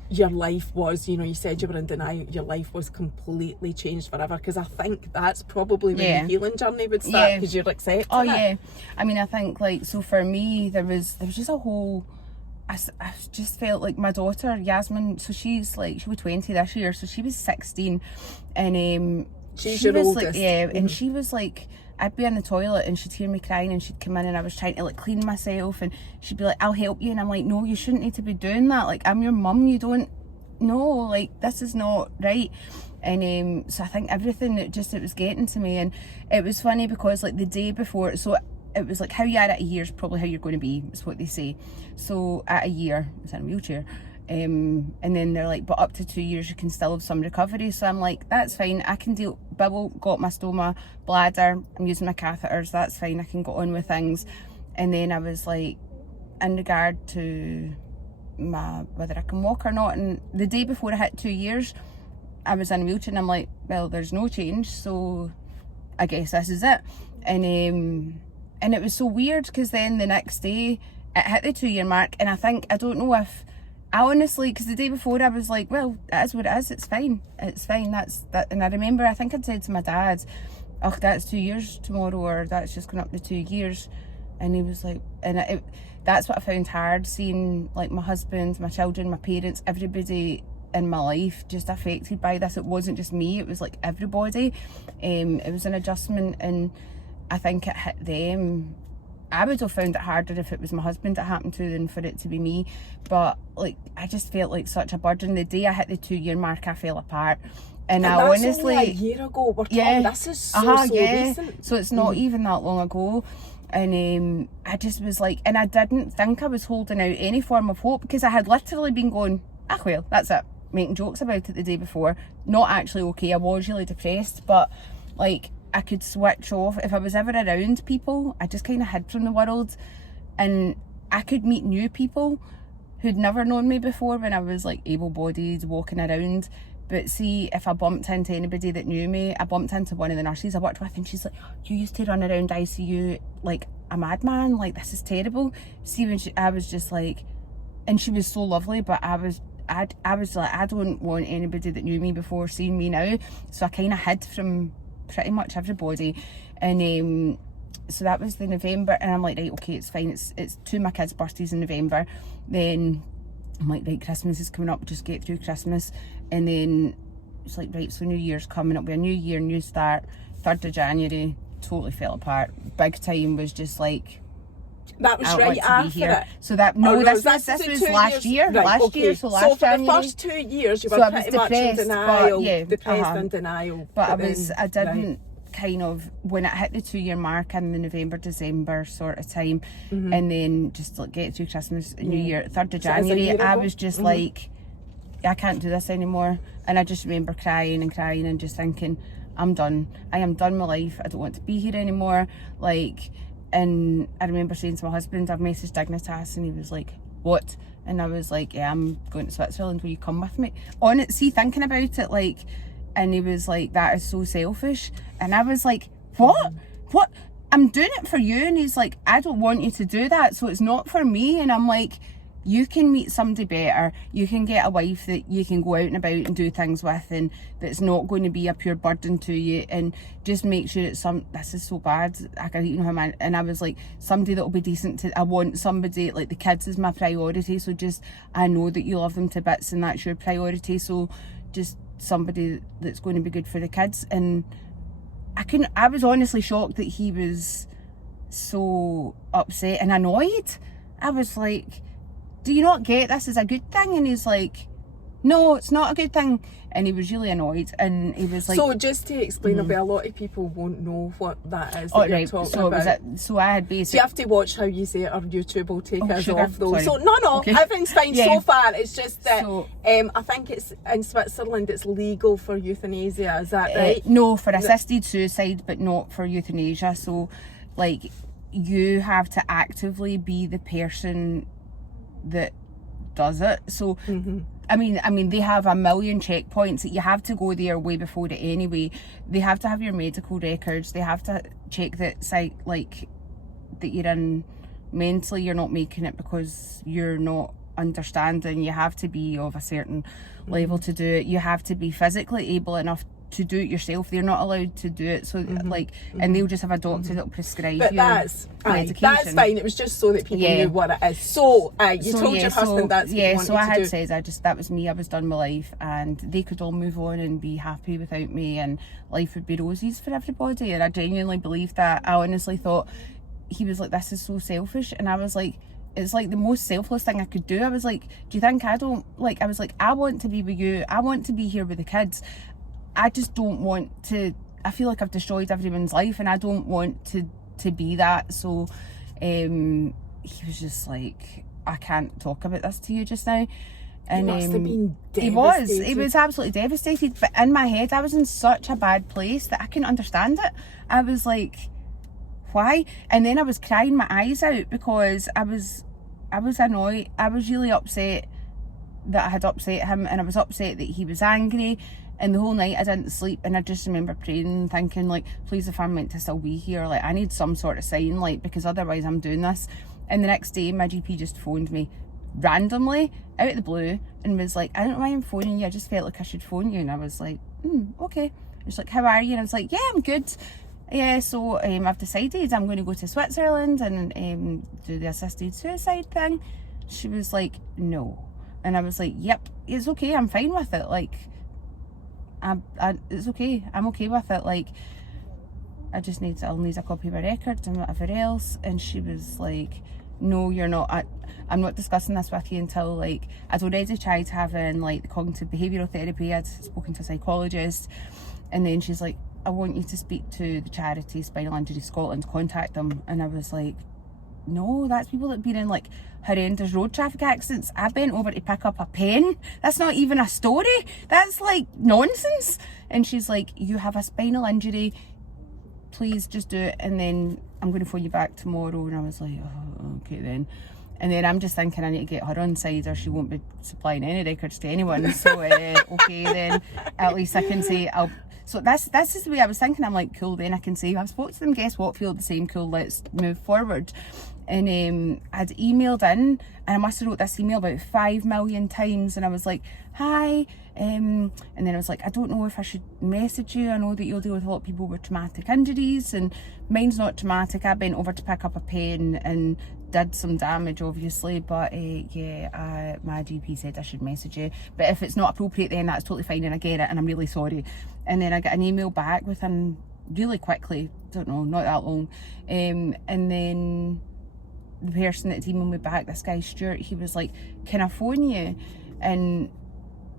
your life was, you said you were in denial, your life was completely changed forever? Because I think that's probably when the healing journey would start, because you're accepting it. I mean, I think so for me, there was just a whole, I just felt like my daughter Yasmin, so she was 20 this year, so she was 16, and she's your oldest. Like, and she was like, I'd be in the toilet and she'd hear me crying, and she'd come in, and I was trying to like clean myself, and she'd be like, I'll help you, and I'm like, no, you shouldn't need to be doing that, like I'm your mum, you don't know, like this is not right. And so I think everything it was getting to me. And it was funny because like the day before, so it was like how you are at a year is probably how you're going to be, is what they say. So at a year, I was in a wheelchair, and then they're like, but up to 2 years you can still have some recovery. So I'm like, that's fine, I can deal. Bibble got my stoma, bladder, I'm using my catheters, that's fine, I can go on with things. And then I was like, in regard to whether I can walk or not, and the day before I hit 2 years I was in a wheelchair, and I'm like, well, there's no change, so I guess this is it. And it was so weird, because then the next day it hit the 2 year mark, and I don't know if I honestly, because the day before I was like, well, it is what it is, it's fine, that's that. And I remember I think I'd said to my dad, oh, that's 2 years tomorrow, or that's just going up to 2 years. And he was like, and that's what I found hard, seeing like my husband, my children, my parents, everybody in my life just affected by this. It wasn't just me, it was like everybody. It was an adjustment, and I think it hit them. I would have found it harder if it was my husband it happened to than for it to be me. But like, I just felt like such a burden. The day I hit the 2 year mark, I fell apart. And I honestly, only a year ago. We're talking, this is so recent. So it's not even that long ago. And I just was like, and I didn't think I was holding out any form of hope, because I had literally been going, well, that's it, making jokes about it the day before, not actually okay. I was really depressed, but like, I could switch off. If I was ever around people, I just kind of hid from the world, and I could meet new people who'd never known me before when I was like able-bodied, walking around. But see, if I bumped into anybody that knew me, I bumped into one of the nurses I worked with, and she's like, you used to run around ICU like a madman, like this is terrible. See, when I was just like, and she was so lovely, but I was like, I don't want anybody that knew me before seeing me now. So I kind of hid from pretty much everybody. And so that was the November, and I'm like, right, okay, it's fine, it's 2 of my kids' birthdays in November. Then I'm like, right, Christmas is coming up, just get through Christmas. And then it's like, right, so New Year's coming, it'll be a new year, new start. 3rd of January, totally fell apart big time. Was just like, that was right after it. So that this was last year. Right, last year, so last January. So for the first 2 years you were pretty much in denial, depressed and denial. But I didn't kind of when it hit the 2-year mark in the November, December sort of time, and then just like get through Christmas, New Year, 3rd of January, I was just like, I can't do this anymore. And I just remember crying and just thinking, I'm done. I am done with my life. I don't want to be here anymore. Like, and I remember saying to my husband, I've messaged Dignitas, and he was like, what? And I was like, yeah, I'm going to Switzerland, will you come with me? On it, see, thinking about it, like, and he was like, that is so selfish. And I was like, what? I'm doing it for you. And he's like, I don't want you to do that, so it's not for me. And I'm like, you can meet somebody better. You can get a wife that you can go out and about and do things with, and that's not going to be a pure burden to you. And just make sure it's this is so bad. I can't even know how man. And I was like, somebody that will be decent to. I want somebody, like, the kids is my priority. So just, I know that you love them to bits, and that's your priority. So just somebody that's going to be good for the kids. And I was honestly shocked that he was so upset and annoyed. I was like, do you not get this is a good thing? And he's like, no, it's not a good thing. And he was really annoyed, and he was like, so just to explain a bit, a lot of people won't know what that is oh, that you're right, talking so about. so I had So basically, you have to watch how you say it, or YouTube will take us sugar, off though. sorry. So no, Okay. everything's fine so far. It's just that So- I think it's in Switzerland it's legal for euthanasia, is that right? no, for assisted suicide, but not for euthanasia. So, like, you have to actively be the person that does it. So I mean they have a million checkpoints that you have to go there way before it anyway. They have to have your medical records, they have to check that like that you're in mentally, you're not making it because you're not understanding. You have to be of a certain level to do it. You have to be physically able enough to do it yourself. They're not allowed to do it. So like, and they'll just have a doctor that'll prescribe But you that's medication. that's fine. It was just so that people knew what it is. So you told your husband that's what you wanted so I to had do. said that was me. I was done my life, and they could all move on and be happy without me, and life would be roses for everybody. And I genuinely believed that. I honestly thought he was like, this is so selfish, and I was like, it's like the most selfless thing I could do. I was like, do you think I don't like? I was like, I want to be with you. I want to be here with the kids. I just don't want to. I feel like I've destroyed everyone's life, and I don't want to be that. So he was just like, I can't talk about this to you just now. And He must have been he was absolutely devastated. But in my head, I was in such a bad place that I couldn't understand it. I was like, why? And then I was crying my eyes out because I was annoyed. I was really upset that I had upset him, and I was upset that he was angry. And the whole night I didn't sleep, and I just remember praying and thinking, like, please, if I'm meant to still be here, like, I need some sort of sign, like, because otherwise I'm doing this. And the next day my GP just phoned me randomly out of the blue and was like, I don't know why I'm phoning you, I just felt like I should phone you. And I was like, okay. She's like, how are you? And I was like, yeah, I'm good. Yeah, so I've decided I'm going to go to Switzerland and do the assisted suicide thing. She was like, no. And I was like, yep, it's okay, I'm fine with it. Like, it's okay, I'm okay with it. Like, I'll need a copy of my records and whatever else. And she was like, no, you're not. I'm not discussing this with you until, like, I'd already tried having like the cognitive behavioural therapy. I'd spoken to a psychologist, and then she's like, I want you to speak to the charity Spinal Injury Scotland, contact them. And I was like, no, that's people that have been in like horrendous road traffic accidents. I bent over to pick up a pen. That's not even a story. That's like nonsense. And she's like, you have a spinal injury, please just do it, and then I'm going to phone you back tomorrow. And I was like, oh, okay then. And then I'm just thinking I need to get her on side, or she won't be supplying any records to anyone. So okay then, at least I can say I'll. So this is the way I was thinking. I'm like, cool, then I can say I've spoke to them, guess what, feel the same, cool, let's move forward. And I'd emailed in, and I must have wrote this email about 5 million times, and I was like, hi, and then I was like, I don't know if I should message you, I know that you'll deal with a lot of people with traumatic injuries, and mine's not traumatic. I bent over to pick up a pen and did some damage obviously, but my GP said I should message you, but if it's not appropriate then that's totally fine, and I get it, and I'm really sorry. And then I got an email back within really quickly, don't know, not that long, and then the person that emailed me back, this guy Stuart, he was like, can I phone you? And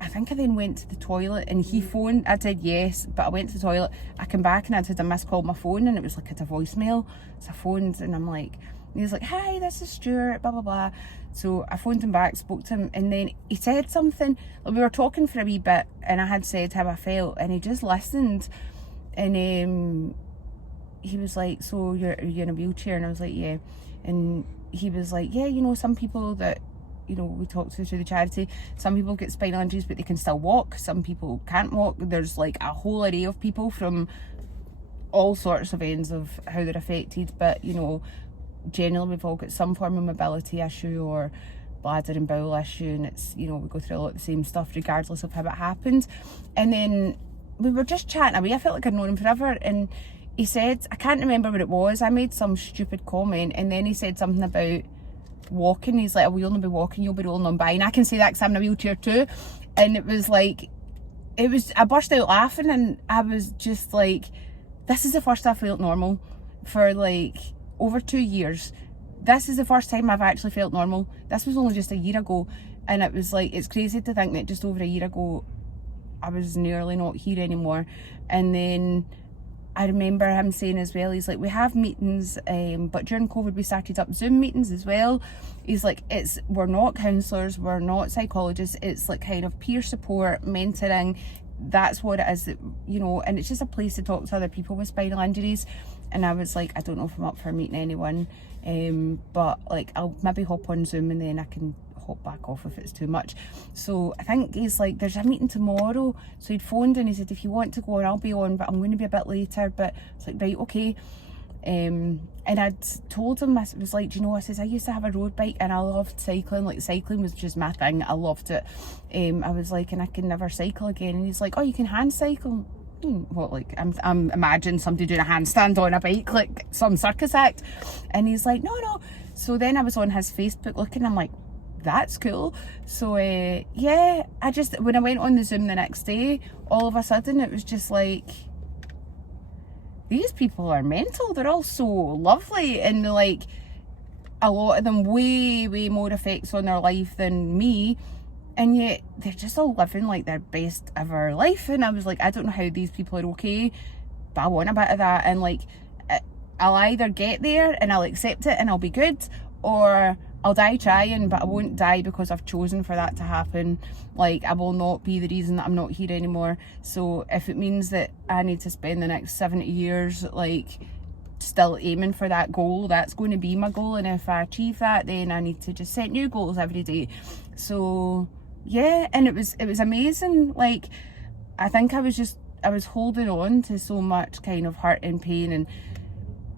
I think I then went to the toilet and he phoned. I said yes, but I went to the toilet. I came back and I'd had a missed call on my phone and it was like at a voicemail. So I phoned and I'm like, and he was like, hi, this is Stuart, blah, blah, blah. So I phoned him back, spoke to him, and then he said something. Like, we were talking for a wee bit and I had said how I felt and he just listened. And he was like, so are you in a wheelchair? And I was like, yeah. And he was like, yeah, you know, some people that, you know, we talked to through the charity, some people get spinal injuries but they can still walk, some people can't walk. There's like a whole array of people from all sorts of ends of how they're affected, but you know, generally we've all got some form of mobility issue or bladder and bowel issue, and it's, you know, we go through a lot of the same stuff regardless of how it happened. And then we were just chatting away. I felt like I'd known him forever, and he said, I can't remember what it was, I made some stupid comment, and then he said something about walking. He's like, oh, you'll not be walking, you'll be rolling on by. And I can say that because I'm in a wheelchair too. And it was like, I burst out laughing, and I was just like, this is the first I felt normal for like over 2 years. This is the first time I've actually felt normal. This was only just a year ago, and it was like, it's crazy to think that just over a year ago I was nearly not here anymore. And then I remember him saying as well, he's like, we have meetings, but during COVID we started up Zoom meetings as well. He's like, we're not counsellors, we're not psychologists, it's like kind of peer support, mentoring. That's what it is, you know, and it's just a place to talk to other people with spinal injuries. And I was like, I don't know if I'm up for meeting anyone, but like I'll maybe hop on Zoom and then I can hop back off if it's too much. So I think he's like, there's a meeting tomorrow. So he'd phoned and he said, if you want to go on, I'll be on, but I'm going to be a bit later. But it's like, right, okay. And I'd told him, I was like, do you know, I says, I used to have a road bike and I loved cycling. Like, cycling was just my thing. I loved it. I was like, and I can never cycle again. And he's like, oh, you can hand cycle. What, like, I'm imagining somebody doing a handstand on a bike, like some circus act. And he's like, no. So then I was on his Facebook looking, I'm like, that's cool. So yeah, when I went on the Zoom the next day, all of a sudden it was just like, these people are mental. They're all so lovely, and they're like, a lot of them way more effects on their life than me, and yet they're just all living like their best ever life. And I was like, I don't know how these people are okay, but I want a bit of that. And like, I'll either get there and I'll accept it and I'll be good, or I'll die trying, but I won't die because I've chosen for that to happen. Like, I will not be the reason that I'm not here anymore. So if it means that I need to spend the next 70 years like still aiming for that goal, that's going to be my goal. And if I achieve that, then I need to just set new goals every day. So yeah, and it was amazing. Like, I think I was holding on to so much kind of hurt and pain, and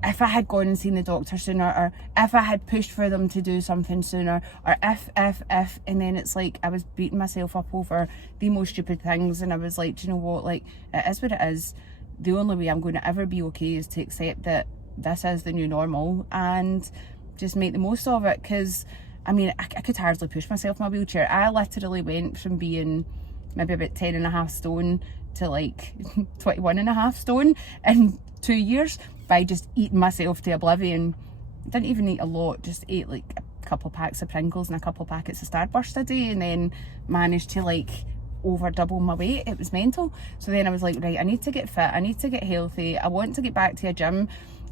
if I had gone and seen the doctor sooner, or if I had pushed for them to do something sooner, or if, and then it's like I was beating myself up over the most stupid things. And I was like, do you know what, like, it is what it is. The only way I'm going to ever be okay is to accept that this is the new normal and just make the most of it. Because I mean, I could hardly push myself in my wheelchair. I literally went from being maybe about 10.5 stone to like 21.5 stone in 2 years by just eating myself to oblivion. Didn't even eat a lot, just ate like a couple packs of Pringles and a couple packets of Starburst a day, and then managed to like over double my weight. It was mental. So then I was like, right, I need to get fit, I need to get healthy, I want to get back to a gym.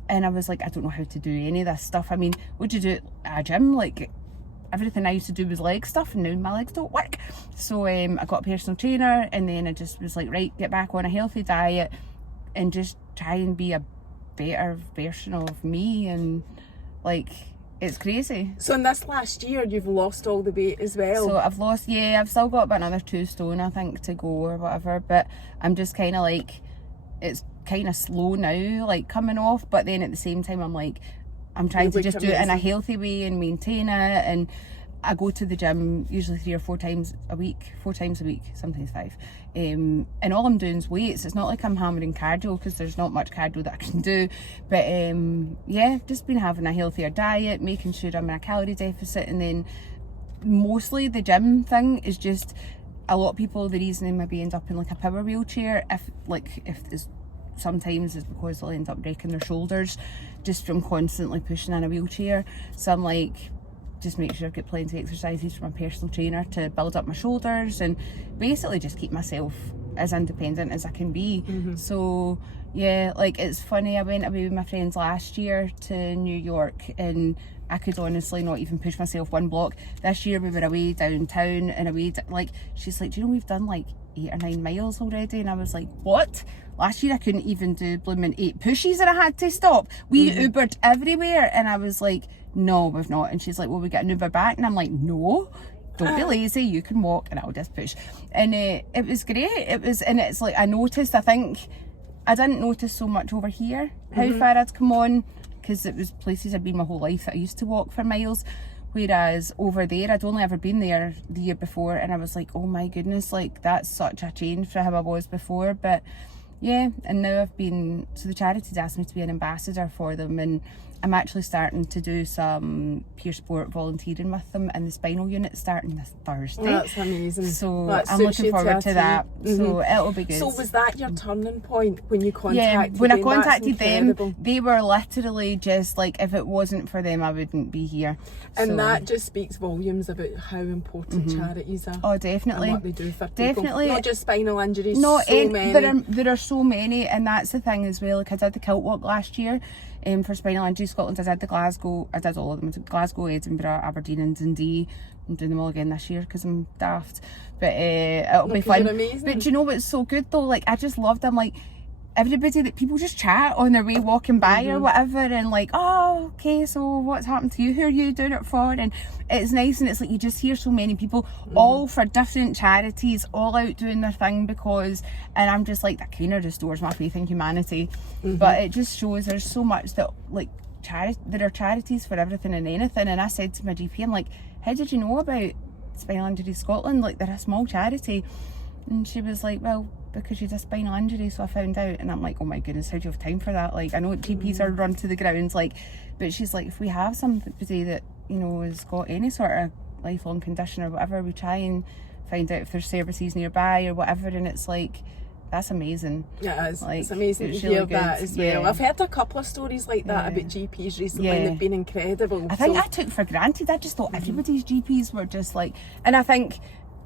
And I was like, I don't know how to do any of this stuff. I mean, would you do at a gym? Like, everything I used to do was leg stuff, and now my legs don't work. So I got a personal trainer, and then I just was like, right, get back on a healthy diet and just try and be a better version of me. And like, it's crazy. So in this last year you've lost all the weight as well? So I've lost, yeah, I've still got about another 2 stone I think to go or whatever, but I'm just kind of like, it's kind of slow now, like coming off, but then at the same time I'm like, I'm trying to just do it in a healthy way and maintain it. And I go to the gym usually 3 or 4 times a week, sometimes 5. And all I'm doing is weights. It's not like I'm hammering cardio, because there's not much cardio that I can do. But yeah, just been having a healthier diet, making sure I'm in a calorie deficit. And then mostly the gym thing is just, a lot of people, the reason they maybe end up in like a power wheelchair, if it's sometimes is because they'll end up breaking their shoulders just from constantly pushing in a wheelchair. So I'm like, just make sure I've got plenty of exercises from my personal trainer to build up my shoulders and basically just keep myself as independent as I can be. So yeah, like it's funny, I went away with my friends last year to New York and I could honestly not even push myself one block. This year we were away downtown and away, like, she's like, do you know we've done like 8 or 9 miles already? And I was like, what? Last year I couldn't even do blooming 8 pushes and I had to stop. We Ubered everywhere. And I was like, no, we've not. And she's like, well, we get an Uber back. And I'm like, no, don't be lazy, you can walk and I'll just push. And it was great. It was, and it's like, I noticed, I think, I didn't notice so much over here, how far I'd come on, because it was places I'd been my whole life that I used to walk for miles. Whereas over there, I'd only ever been there the year before, and I was like, oh my goodness, like that's such a change from how I was before. But yeah, and now I've been, so the charity's asked me to be an ambassador for them, and I'm actually starting to do some peer sport volunteering with them in the Spinal unit starting this Thursday. Oh, that's amazing. So That I'm suits looking you forward to a that. T. So it'll be good. So was that your turning point when you contacted Yeah, when I them? contacted That's them, incredible. they were literally just like, if it wasn't for them, I wouldn't be here. And So, that just speaks volumes about how important charities are. oh, definitely. And what they do for people. Definitely. Not just spinal injuries, Not so any, many. there are so many, and that's the thing as well. Like I did the kilt walk last year for Spinal Injury Scotland. I did all of them. I did Glasgow, Edinburgh, Aberdeen and Dundee. I'm doing them all again this year because I'm daft, but it'll be fun. You're amazing. But do you know what's so good though? Like I just loved them. Like everybody, that people just chat on their way walking by or whatever, and like, oh, okay, so what's happened to you? Who are you doing it for? And it's nice, and it's like you just hear so many people, all for different charities, all out doing their thing because, and I'm just like, that kind of restores my faith in humanity. But it just shows there's so much that like there are charities for everything and anything. And I said to my GP, I'm like, how did you know about Spinal Injury Scotland? Like they're a small charity. And she was like, well, because she's a spinal injury, so I found out. And I'm like, oh my goodness, how do you have time for that? Like, I know GPs are run to the ground, like, but she's like, if we have somebody that, you know, has got any sort of lifelong condition or whatever, we try and find out if there's services nearby or whatever. And it's like, that's amazing. Yeah, it is. Like, It's amazing it's to really hear that good. as well. Yeah. I've heard a couple of stories like that about GPs recently, and they've been incredible. I think So- I took for granted. I just thought everybody's GPs were just like, and I think,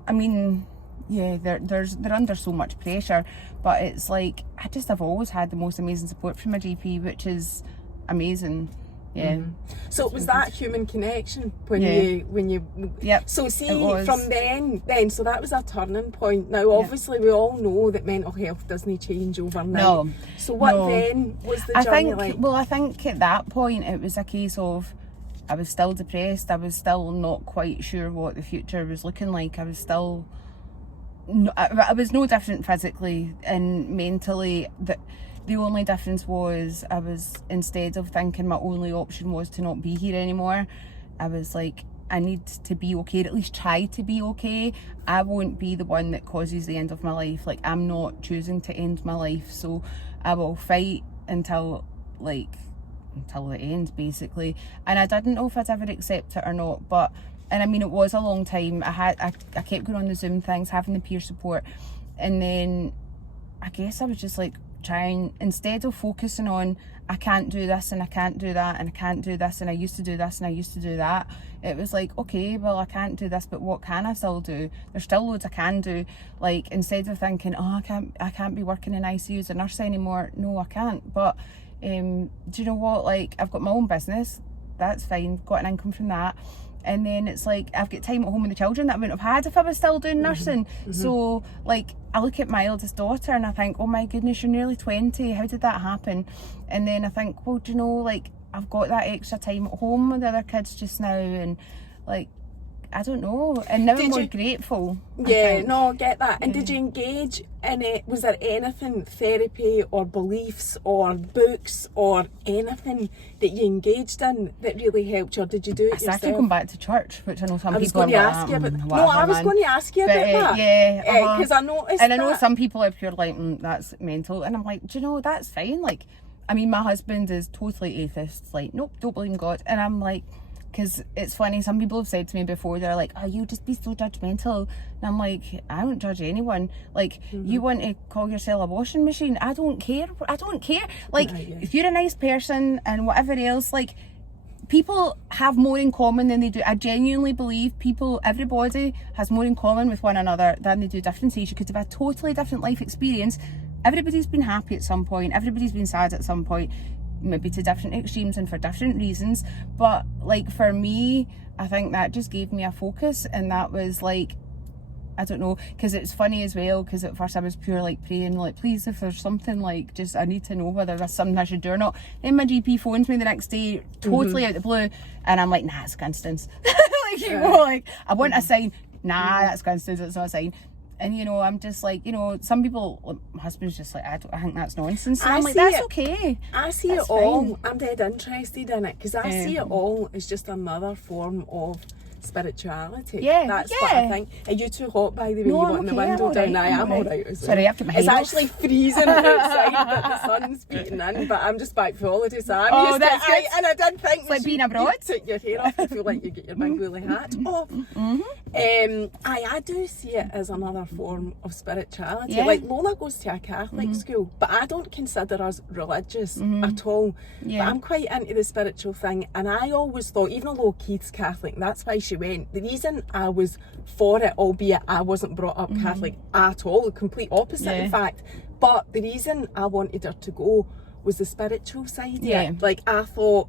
I mean, yeah, they're under so much pressure, but it's like I've always had the most amazing support from my GP, which is amazing. Yeah. So it was that human connection when Yeah. you Yep, so see it was. from then so that was a turning point. Now obviously we all know that mental health doesn't change overnight. No, So what no. then was the I journey think, like? well, I think at that point it was a case of I was still depressed. I was still not quite sure what the future was looking like. I was still, I was no different physically and mentally. The only difference was I was, instead of thinking my only option was to not be here anymore, I was like, I need to be okay, or at least try to be okay. I won't be the one that causes the end of my life. Like, I'm not choosing to end my life, so I will fight until the end, basically. And I didn't know if I'd ever accept it or not, but, and I mean, it was a long time. I kept going on the Zoom things, having the peer support, and then I guess I was just like trying, instead of focusing on I can't do this and I can't do that and I can't do this and I used to do this and I used to do that, it was like, okay, well, I can't do this, but what can I still do? There's still loads I can do. Like, instead of thinking, oh, I can't be working in ICU as a nurse anymore, no, I can't. But do you know what, like, I've got my own business, that's fine, got an income from that. And then it's like, I've got time at home with the children that I wouldn't have had if I was still doing nursing. So, like, I look at my eldest daughter and I think, oh my goodness, you're nearly 20, how did that happen? And then I think, well, do you know, like, I've got that extra time at home with the other kids just now, and like, I don't know, and now I'm more grateful. Yeah, no, I get that. And did you engage in it? Was there anything, therapy or beliefs or books or anything that you engaged in that really helped you, or did you do it I started yourself? going back to church, which I know some I was people going to are ask you about. whatever, No, I was man. going to ask you But, about that. yeah, because I noticed. And I know that. some people up here like, that's mental, and I'm like, do you know, that's fine. Like, I mean, my husband is totally atheist, like, nope, don't believe in God. And I'm like, because it's funny, some people have said to me before, they're like, oh, you just be so judgmental. And I'm like, I don't judge anyone. Like, you want to call yourself a washing machine, I don't care. Like, if you're a nice person and whatever else, like, people have more in common than they do. I genuinely believe everybody has more in common with one another than they do differences. You could have a totally different life experience. Everybody's been happy at some point. Everybody's been sad at some point, maybe to different extremes and for different reasons. But like for me, I think that just gave me a focus, and that was like, I don't know, because it's funny as well, because at first I was pure like praying, like, please, if there's something, like, just I need to know whether there's something I should do or not. Then my GP phones me the next day, totally out the blue, and I'm like, nah, it's coincidence. Like, you know, like, I want a sign. Nah, that's coincidence, it's not a sign. And, you know, I'm just like, you know, some people, my husband's just like, I think that's nonsense. And I'm like, that's okay. I see it all. I'm dead interested in it, because I see it all as just another form of spirituality. Yeah, that's what I think. Are you too hot, by the way? No, you I'm want the okay, window I'm down? alright, I'm all right. Sorry, I have to put my It's head actually freezing outside, but the sun's beating in. But I'm just back for holidays, so I'm used that's to good. And I did think, like being abroad. You took your hair off, you feel like you get your big woolly hat off. I do see it as another form of spirituality. Yeah. Like, Lola goes to a Catholic school, but I don't consider us religious at all. Yeah. But I'm quite into the spiritual thing, and I always thought, even though Keith's Catholic, that's why she went. The reason I was for it, albeit I wasn't brought up Catholic at all, the complete opposite in fact, but the reason I wanted her to go was the spiritual side of it. Like, I thought,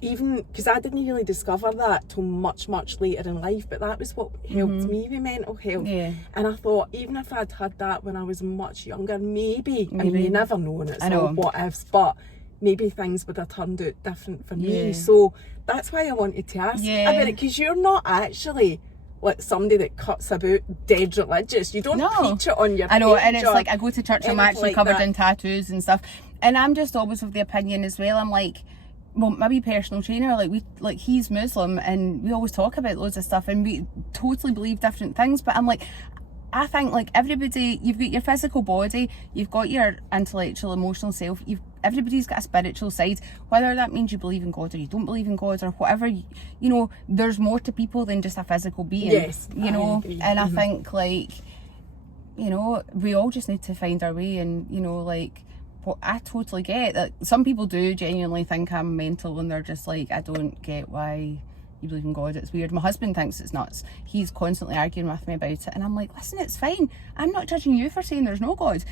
even because I didn't really discover that till much later in life, but that was what helped me with mental health. And I thought, even if I'd had that when I was much younger, maybe. I mean, you never know, and it's all what ifs, but maybe things would have turned out different for me. So that's why I wanted to ask about it, because you're not actually like somebody that cuts about dead religious. You don't preach it on your page. I know, and it's like, I go to church, I'm actually like covered in tattoos and stuff, and I'm just always of the opinion as well, I'm like, well, my wee personal trainer, like he's Muslim, and we always talk about loads of stuff, and we totally believe different things, but I'm like, I think, like, everybody, you've got your physical body, you've got your intellectual, emotional self, everybody's got a spiritual side, whether that means you believe in God or you don't believe in God or whatever, you know, there's more to people than just a physical being. Yes, you know, and I think, like, you know, we all just need to find our way, and, you know, like, what I totally get that some people do genuinely think I'm mental, and they're just like, I don't get why you believe in God, it's weird. My husband thinks it's nuts. He's constantly arguing with me about it, and I'm like, listen, it's fine. I'm not judging you for saying there's no God.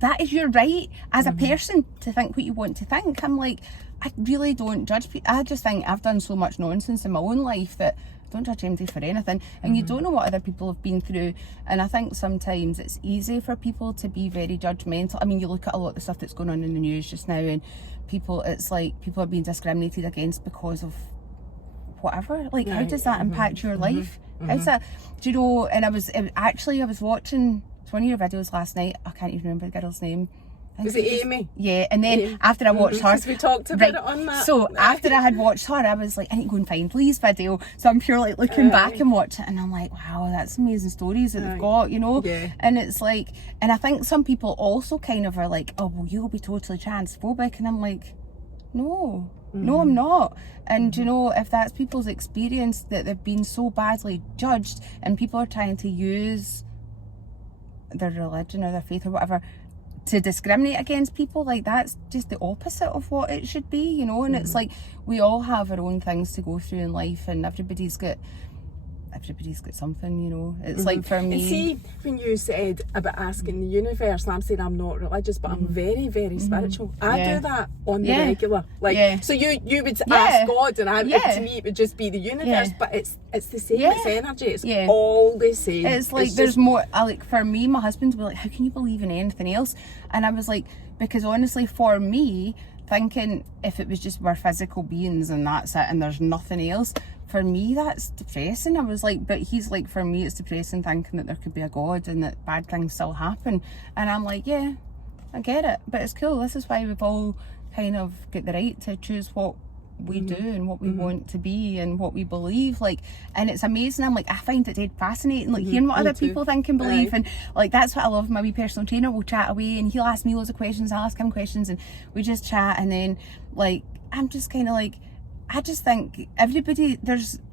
That is your right as a person to think what you want to think. I'm like, I really don't judge people. I just think I've done so much nonsense in my own life that I don't judge anybody for anything, and you don't know what other people have been through. And I think sometimes it's easy for people to be very judgmental. I mean, you look at a lot of the stuff that's going on in the news just now, and it's like people are being discriminated against because of whatever. Like, how does that impact your life? How's that? Do you know? And I was watching one of your videos last night. I can't even remember the girl's name. Was it Amy? Yeah, and then after I watched her, we talked about it on that. So after I had watched her, I was like, I need to go and find Lee's video. So I'm pure like looking back and watching it, and I'm like, wow, that's amazing stories that they've got, you know. And it's like, and I think some people also kind of are like, oh, well, you'll be totally transphobic, and I'm like, no, I'm not. And you know, if that's people's experience, that they've been so badly judged, and people are trying to use their religion or their faith or whatever to discriminate against people, like, that's just the opposite of what it should be, you know. And it's like, we all have our own things to go through in life, and everybody's got something, you know. It's like, for me, and see, when you said about asking the universe, and I'm saying I'm not religious, but I'm very, very spiritual. I do that on the regular, like, so you would ask God, and to me it would just be the universe, but it's the same, it's energy, it's all the same. It's like, there's more, like, for me, my husband would be like, how can you believe in anything else? And I was like, because honestly, for me, thinking if it was just we're physical beings and that's it, and there's nothing else, for me that's depressing. I was like, but he's like, for me it's depressing thinking that there could be a God and that bad things still happen. And I'm like, yeah, I get it, but it's cool. This is why we've all kind of got the right to choose what we do and what we want to be and what we believe, like, and it's amazing. I'm like, I find it dead fascinating, like, hearing what other people think and believe, and like, that's what I love. My wee personal trainer will chat away, and he'll ask me loads of questions, I'll ask him questions, and we just chat, and then, like, I'm just kind of like, I just think everybody,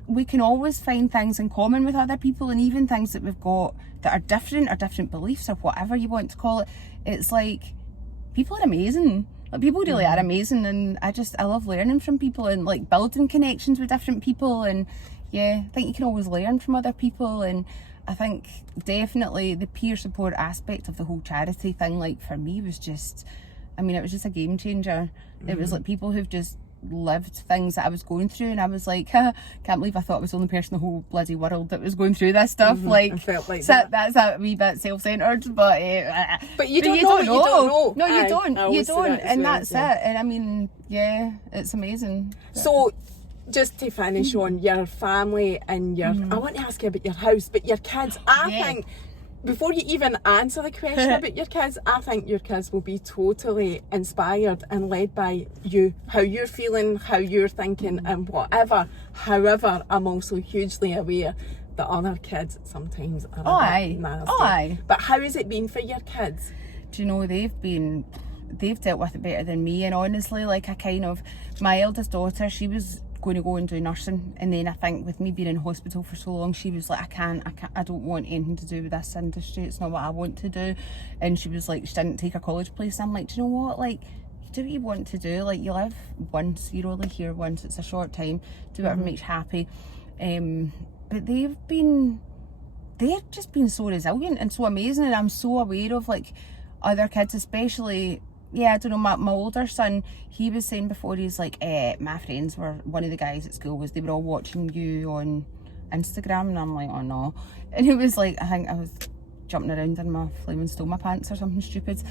we can always find things in common with other people, and even things that we've got that are different, or different beliefs, or whatever you want to call it. It's like, people are amazing. Like, people really are amazing, and I love learning from people and like building connections with different people. And yeah, I think you can always learn from other people. And I think definitely the peer support aspect of the whole charity thing, like for me, was just, I mean, it was just a game changer. It was like people who've just lived things that I was going through, and I was like, can't believe I thought I was the only person in the whole bloody world that was going through this stuff. Like, I felt like so that's a wee bit self-centered, but you don't know. No, you don't. You don't, and well, that's it. And I mean, yeah, it's amazing. So, just to finish on your family and your, I want to ask you about your house, but your kids. I think before you even answer the question about your kids, I think your kids will be totally inspired and led by you, how you're feeling, how you're thinking, and whatever. However, I'm also hugely aware that other kids sometimes are a bit nasty. But how has it been for your kids? Do you know, they've dealt with it better than me. And honestly, like, my eldest daughter, she was going to go and do nursing, and then I think with me being in hospital for so long, she was like, I don't want anything to do with this industry, it's not what I want to do. And she was like, she didn't take a college place. I'm like, do you know what, like, do what you want to do. Like, you live once, you're only here once, it's a short time, do whatever makes you happy. But they've just been so resilient and so amazing. And I'm so aware of like other kids, especially, I don't know, my older son, he was saying before, he's like, my friends were, one of the guys at school they were all watching you on Instagram, and I'm like, oh no. And he was like, I think I was jumping around in my flaming stole my pants or something stupid,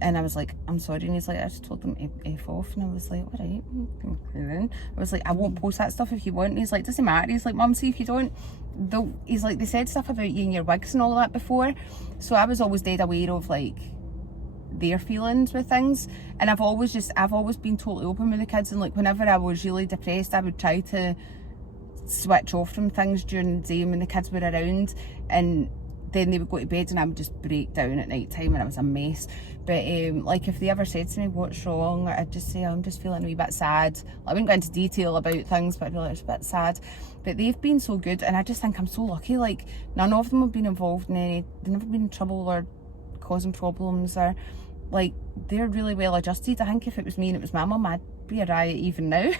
and I was like, I'm sorry. And he's like, I just told them F off. And I was like, alright. I was like, I won't post that stuff if you want. And he's like, doesn't matter. He's like, Mum, see if you don't, he's like, they said stuff about you and your wigs and all that before. So I was always dead aware of like their feelings with things, and I've always been totally open with the kids. And like, whenever I was really depressed, I would try to switch off from things during the day when the kids were around, and then they would go to bed and I would just break down at night time, and I was a mess. But like, if they ever said to me, what's wrong, I'd just say, I'm just feeling a wee bit sad. I wouldn't go into detail about things, but I'd be like, it's a bit sad. But they've been so good, and I just think I'm so lucky. Like, none of them have been involved in they've never been in trouble or causing problems, or like, they're really well adjusted. I think if it was me and it was my mum, I'd be a riot even now.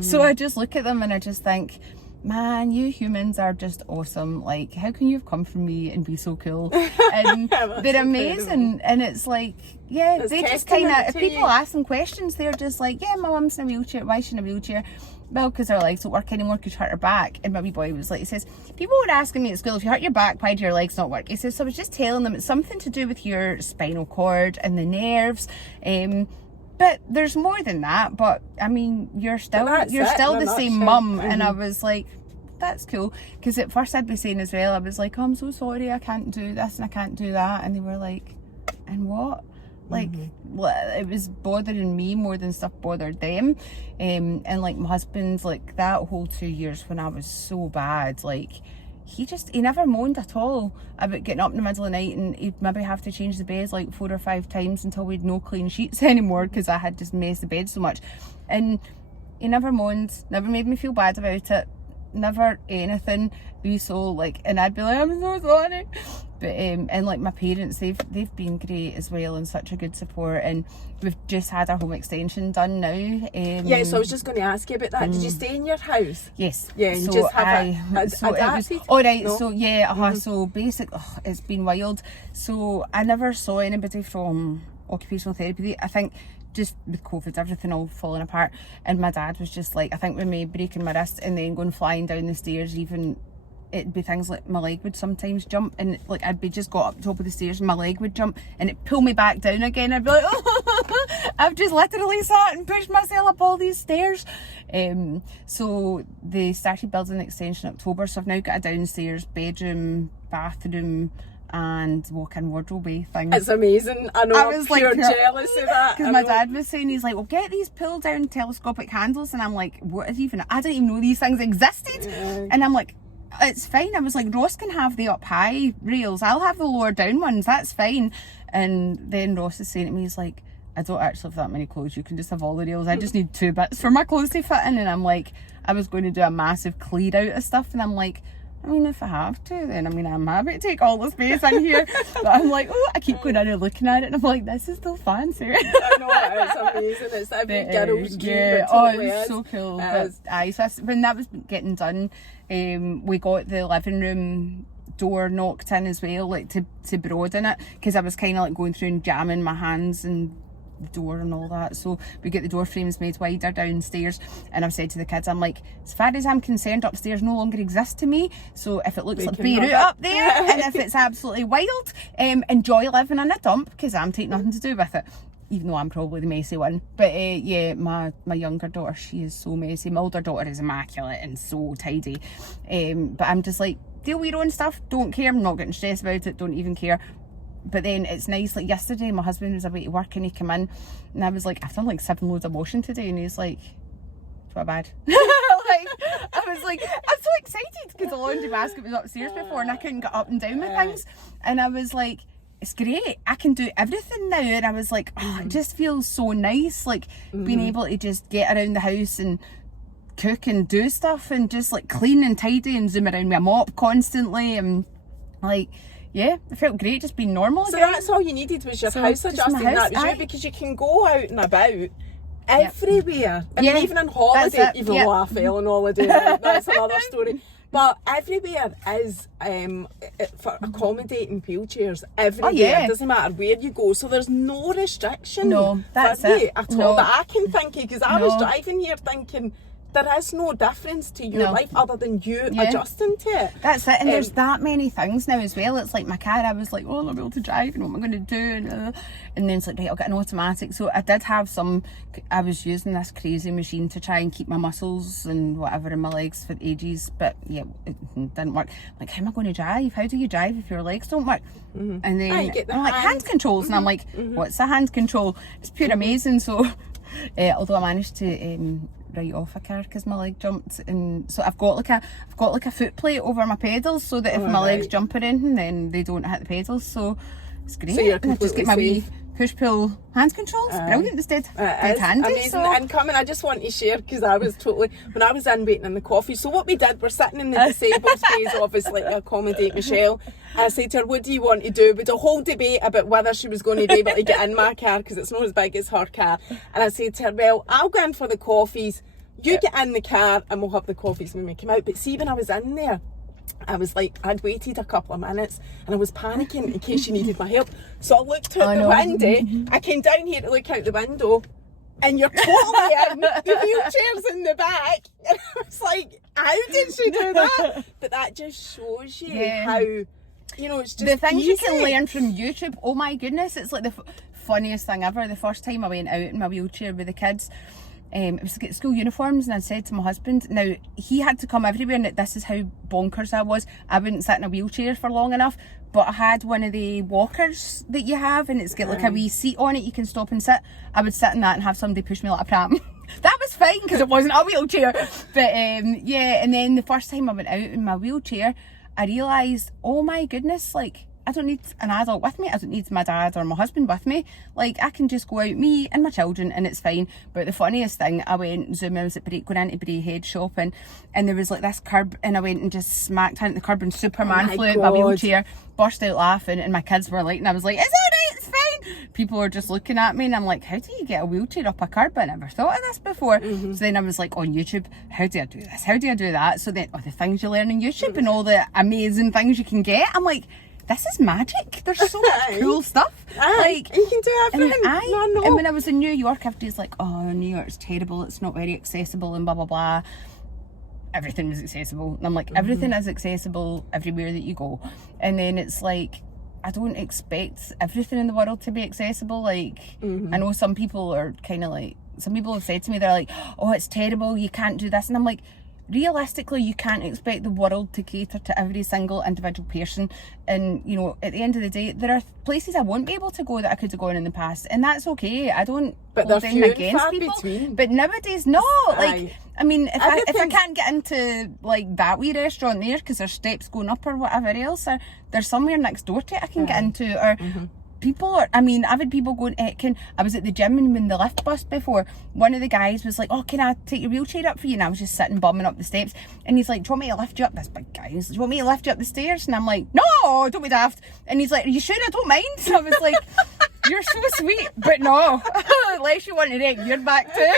So I just look at them and I just think, man, you humans are just awesome. Like, how can you have come from me and be so cool? And they're amazing. And it's like, it's they just kind of, if people ask them questions, they're just like, yeah, my mum's in a wheelchair. Why is she in a wheelchair? Well, because her legs don't work anymore because she hurt her back. And my wee boy was like, he says, people were asking me at school, if you hurt your back, why do your legs not work? He says, so I was just telling them it's something to do with your spinal cord and the nerves. But there's more than that. But I mean, you're still the same mum. And I was like, that's cool. Because at first I'd be saying as well, I was like, oh, I'm so sorry, I can't do this and I can't do that. And they were like, and what? Like, it was bothering me more than stuff bothered them. And like, my husband's like, that whole 2 years when I was so bad, like, he never moaned at all about getting up in the middle of the night, and he'd maybe have to change the beds like 4 or 5 times until we'd no clean sheets anymore because I had just messed the bed so much. And he never moaned, never made me feel bad about it, never anything. And I'd be like, I'm so sorry. But and like, my parents, they've been great as well, and such a good support. And we've just had our home extension done now. So I was just going to ask you about that. Did you stay in your house? Yes. Yeah, and so just have So basically, it's been wild. So I never saw anybody from occupational therapy. I think just with COVID, everything all falling apart, and my dad was just like, I think with me breaking my wrist and then going flying down the stairs, even it'd be things like my leg would sometimes jump, and like, I'd be just got up top of the stairs and my leg would jump and it'd pull me back down again. I'd be like, oh, I've just literally sat and pushed myself up all these stairs. So they started building an extension in October, so I've now got a downstairs bedroom, bathroom and walk-in wardrobe thing. It's amazing. I know, I was like jealous of that. Because my dad was saying, he's like, well, get these pull down telescopic handles, and I'm like, what is even, I didn't even know these things existed. And I'm like, it's fine. I was like, Ross can have the up high rails, I'll have the lower down ones, that's fine. And then Ross is saying to me, he's like, I don't actually have that many clothes, you can just have all the rails, I just need 2 bits for my clothes to fit in. And I'm like, I was going to do a massive clear out of stuff, and I'm like, I mean, if I have to, then I mean, I'm happy to take all the space in here. But I'm like, oh, I keep going in and looking at it, and I'm like, this is so fancy. I know, it's amazing. It's every girl's dream. Yeah, Totally it's so cool. But so when that was getting done, we got the living room door knocked in as well, like to broaden it, because I was kind of like going through and jamming my hands and the door and all that. So we get the door frames made wider downstairs, and I've said to the kids, I'm like, as far as I'm concerned, upstairs no longer exists to me, so if it looks like Beirut up there and if it's absolutely wild, enjoy living in a dump, because I'm taking nothing to do with it, even though I'm probably the messy one. But yeah, my younger daughter, she is so messy. My older daughter is immaculate and so tidy, but I'm just like, deal with your own stuff, don't care, I'm not getting stressed about it, don't even care. But then it's nice, like yesterday my husband was away to work and he came in and I was like, I've done like 7 loads of washing today, and he's like, it's not bad. Like, I was like, I'm so excited because the laundry basket was upstairs before and I couldn't get up and down with things, and I was like, it's great, I can do everything now. And I was like, oh, it just feels so nice, like being able to just get around the house and cook and do stuff and just like clean and tidy and zoom around with a mop constantly, and like, yeah, it felt great just being normal so again. that's all you needed was your house adjusting. That was you, because you can go out and about everywhere. I mean, even on holiday, even though I fell on holiday, that's another story. But everywhere is for accommodating wheelchairs everywhere. It doesn't matter where you go. So there's no restriction for you at all that I can think of. Because I was driving here thinking, there is no difference to your life other than you adjusting to it. That's it, and there's that many things now as well. It's like my car, I was like, oh, I'll be able to drive, and what am I going to do? And then it's like, right, I'll get an automatic. So I did have I was using this crazy machine to try and keep my muscles and whatever in my legs for ages, but yeah, it didn't work. I'm like, how am I going to drive? How do you drive if your legs don't work? And then I'm like, hand controls, and I'm like, what's a hand control? It's pure amazing. So although I managed to right off a car because my leg jumped, and so I've got like a foot plate over my pedals so that if my legs jump or anything, then they don't hit the pedals. So it's great. So you're and I just get my wee push-pull hand controls. Brilliant. It's dead handy. Amazing. So. And coming, I just want to share, because I was totally, when I was in waiting in the coffee, so what we did, we're sitting in the disabled space obviously to accommodate Michelle. I said to her, what do you want to do? We had a whole debate about whether she was going to be able to get in my car because it's not as big as her car. And I said to her, well, I'll go in for the coffees, you get in the car and we'll have the coffees when we come out. But see, when I was in there, I was like, I'd waited a couple of minutes and I was panicking in case she needed my help. So I looked out the window, I came down here to look out the window, and you're totally in, the wheelchair's in the back. And I was like, how did she do that? But that just shows you how, you know, it's just the things easy. you can learn from YouTube. Oh my goodness, it's like the funniest thing ever. The first time I went out in my wheelchair with the kids, it was to get school uniforms, and I said to my husband, now he had to come everywhere, and this is how bonkers I was. I wouldn't sit in a wheelchair for long enough, but I had one of the walkers that you have, and it's got like a wee seat on it, you can stop and sit. I would sit in that and have somebody push me like a pram. That was fine because it wasn't a wheelchair. But yeah, and then the first time I went out in my wheelchair, I realised, oh my goodness, like, I don't need an adult with me. I don't need my dad or my husband with me. Like, I can just go out, me and my children, and it's fine. But the funniest thing, I went, I was at going into Bray Head shopping, and there was like this curb, and I went and just smacked into the curb, and Superman flew out my wheelchair, burst out laughing, and my kids were like, and I was like, it's alright, it's fine. People were just looking at me, and I'm like, how do you get a wheelchair up a curb? I never thought of this before. So then I was like, on YouTube, how do I do this? How do I do that? So then, the things you learn on YouTube and all the amazing things you can get, I'm like, this is magic. There's so much cool stuff. Like, you can do everything. And when I was in New York, everybody's like, oh, New York's terrible, it's not very accessible and blah blah blah. Everything is accessible, and I'm like, everything is accessible everywhere that you go. And then it's like, I don't expect everything in the world to be accessible. Like, I know some people are kind of like, some people have said to me, they're like, oh, it's terrible, you can't do this, and I'm like, realistically, you can't expect the world to cater to every single individual person. And, you know, at the end of the day, there are places I won't be able to go that I could have gone in the past, and that's okay. I don't hold them against people. But nowadays, no. Like, I mean, if I can't get into like that wee restaurant there because there's steps going up or whatever else, or there's somewhere next door to it I can get into, or people are, I mean, I've had people going, I was at the gym and when the lift bust before, one of the guys was like, oh, can I take your wheelchair up for you? And I was just sitting bumming up the steps, and he's like, do you want me to lift you up? This big guy, he's like, do you want me to lift you up the stairs? And I'm like, no, don't be daft. And he's like, are you sure? I don't mind. So I was like, you're so sweet, but no, unless you want to wreck your back too.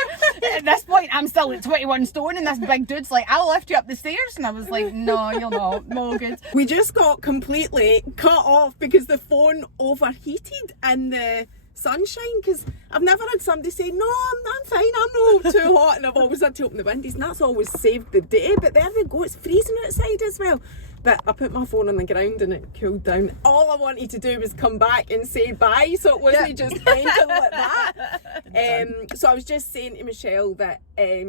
At this point, I'm still at 21 stone, and this big dude's like, I'll lift you up the stairs. And I was like, no, you're not. No good. We just got completely cut off because the phone overheated in the sunshine, because I've never had somebody say, no, I'm fine, I'm not too hot, and I've always had to open the windows, and that's always saved the day. But there we go, it's freezing outside as well. But I put my phone on the ground and it cooled down. All I wanted to do was come back and say bye, so it wasn't just ending like that. So I was just saying to Michelle that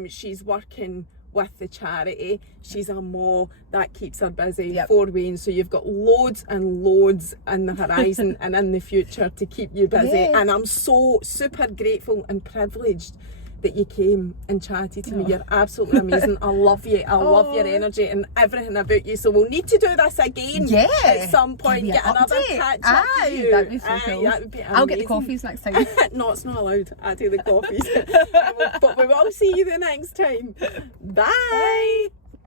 she's working with the charity. She's a mo, that keeps her busy. For Wayne, so you've got loads and loads in the horizon and in the future to keep you busy. And I'm so super grateful and privileged that you came and chatted to me. You're absolutely amazing. I love you. I love your energy and everything about you. So we'll need to do this again at some point. Get another catch up with you. That'd be so cool. That would be amazing. I'll get the coffees next time. No, it's not allowed. I do the coffees. But we will see you the next time. Bye.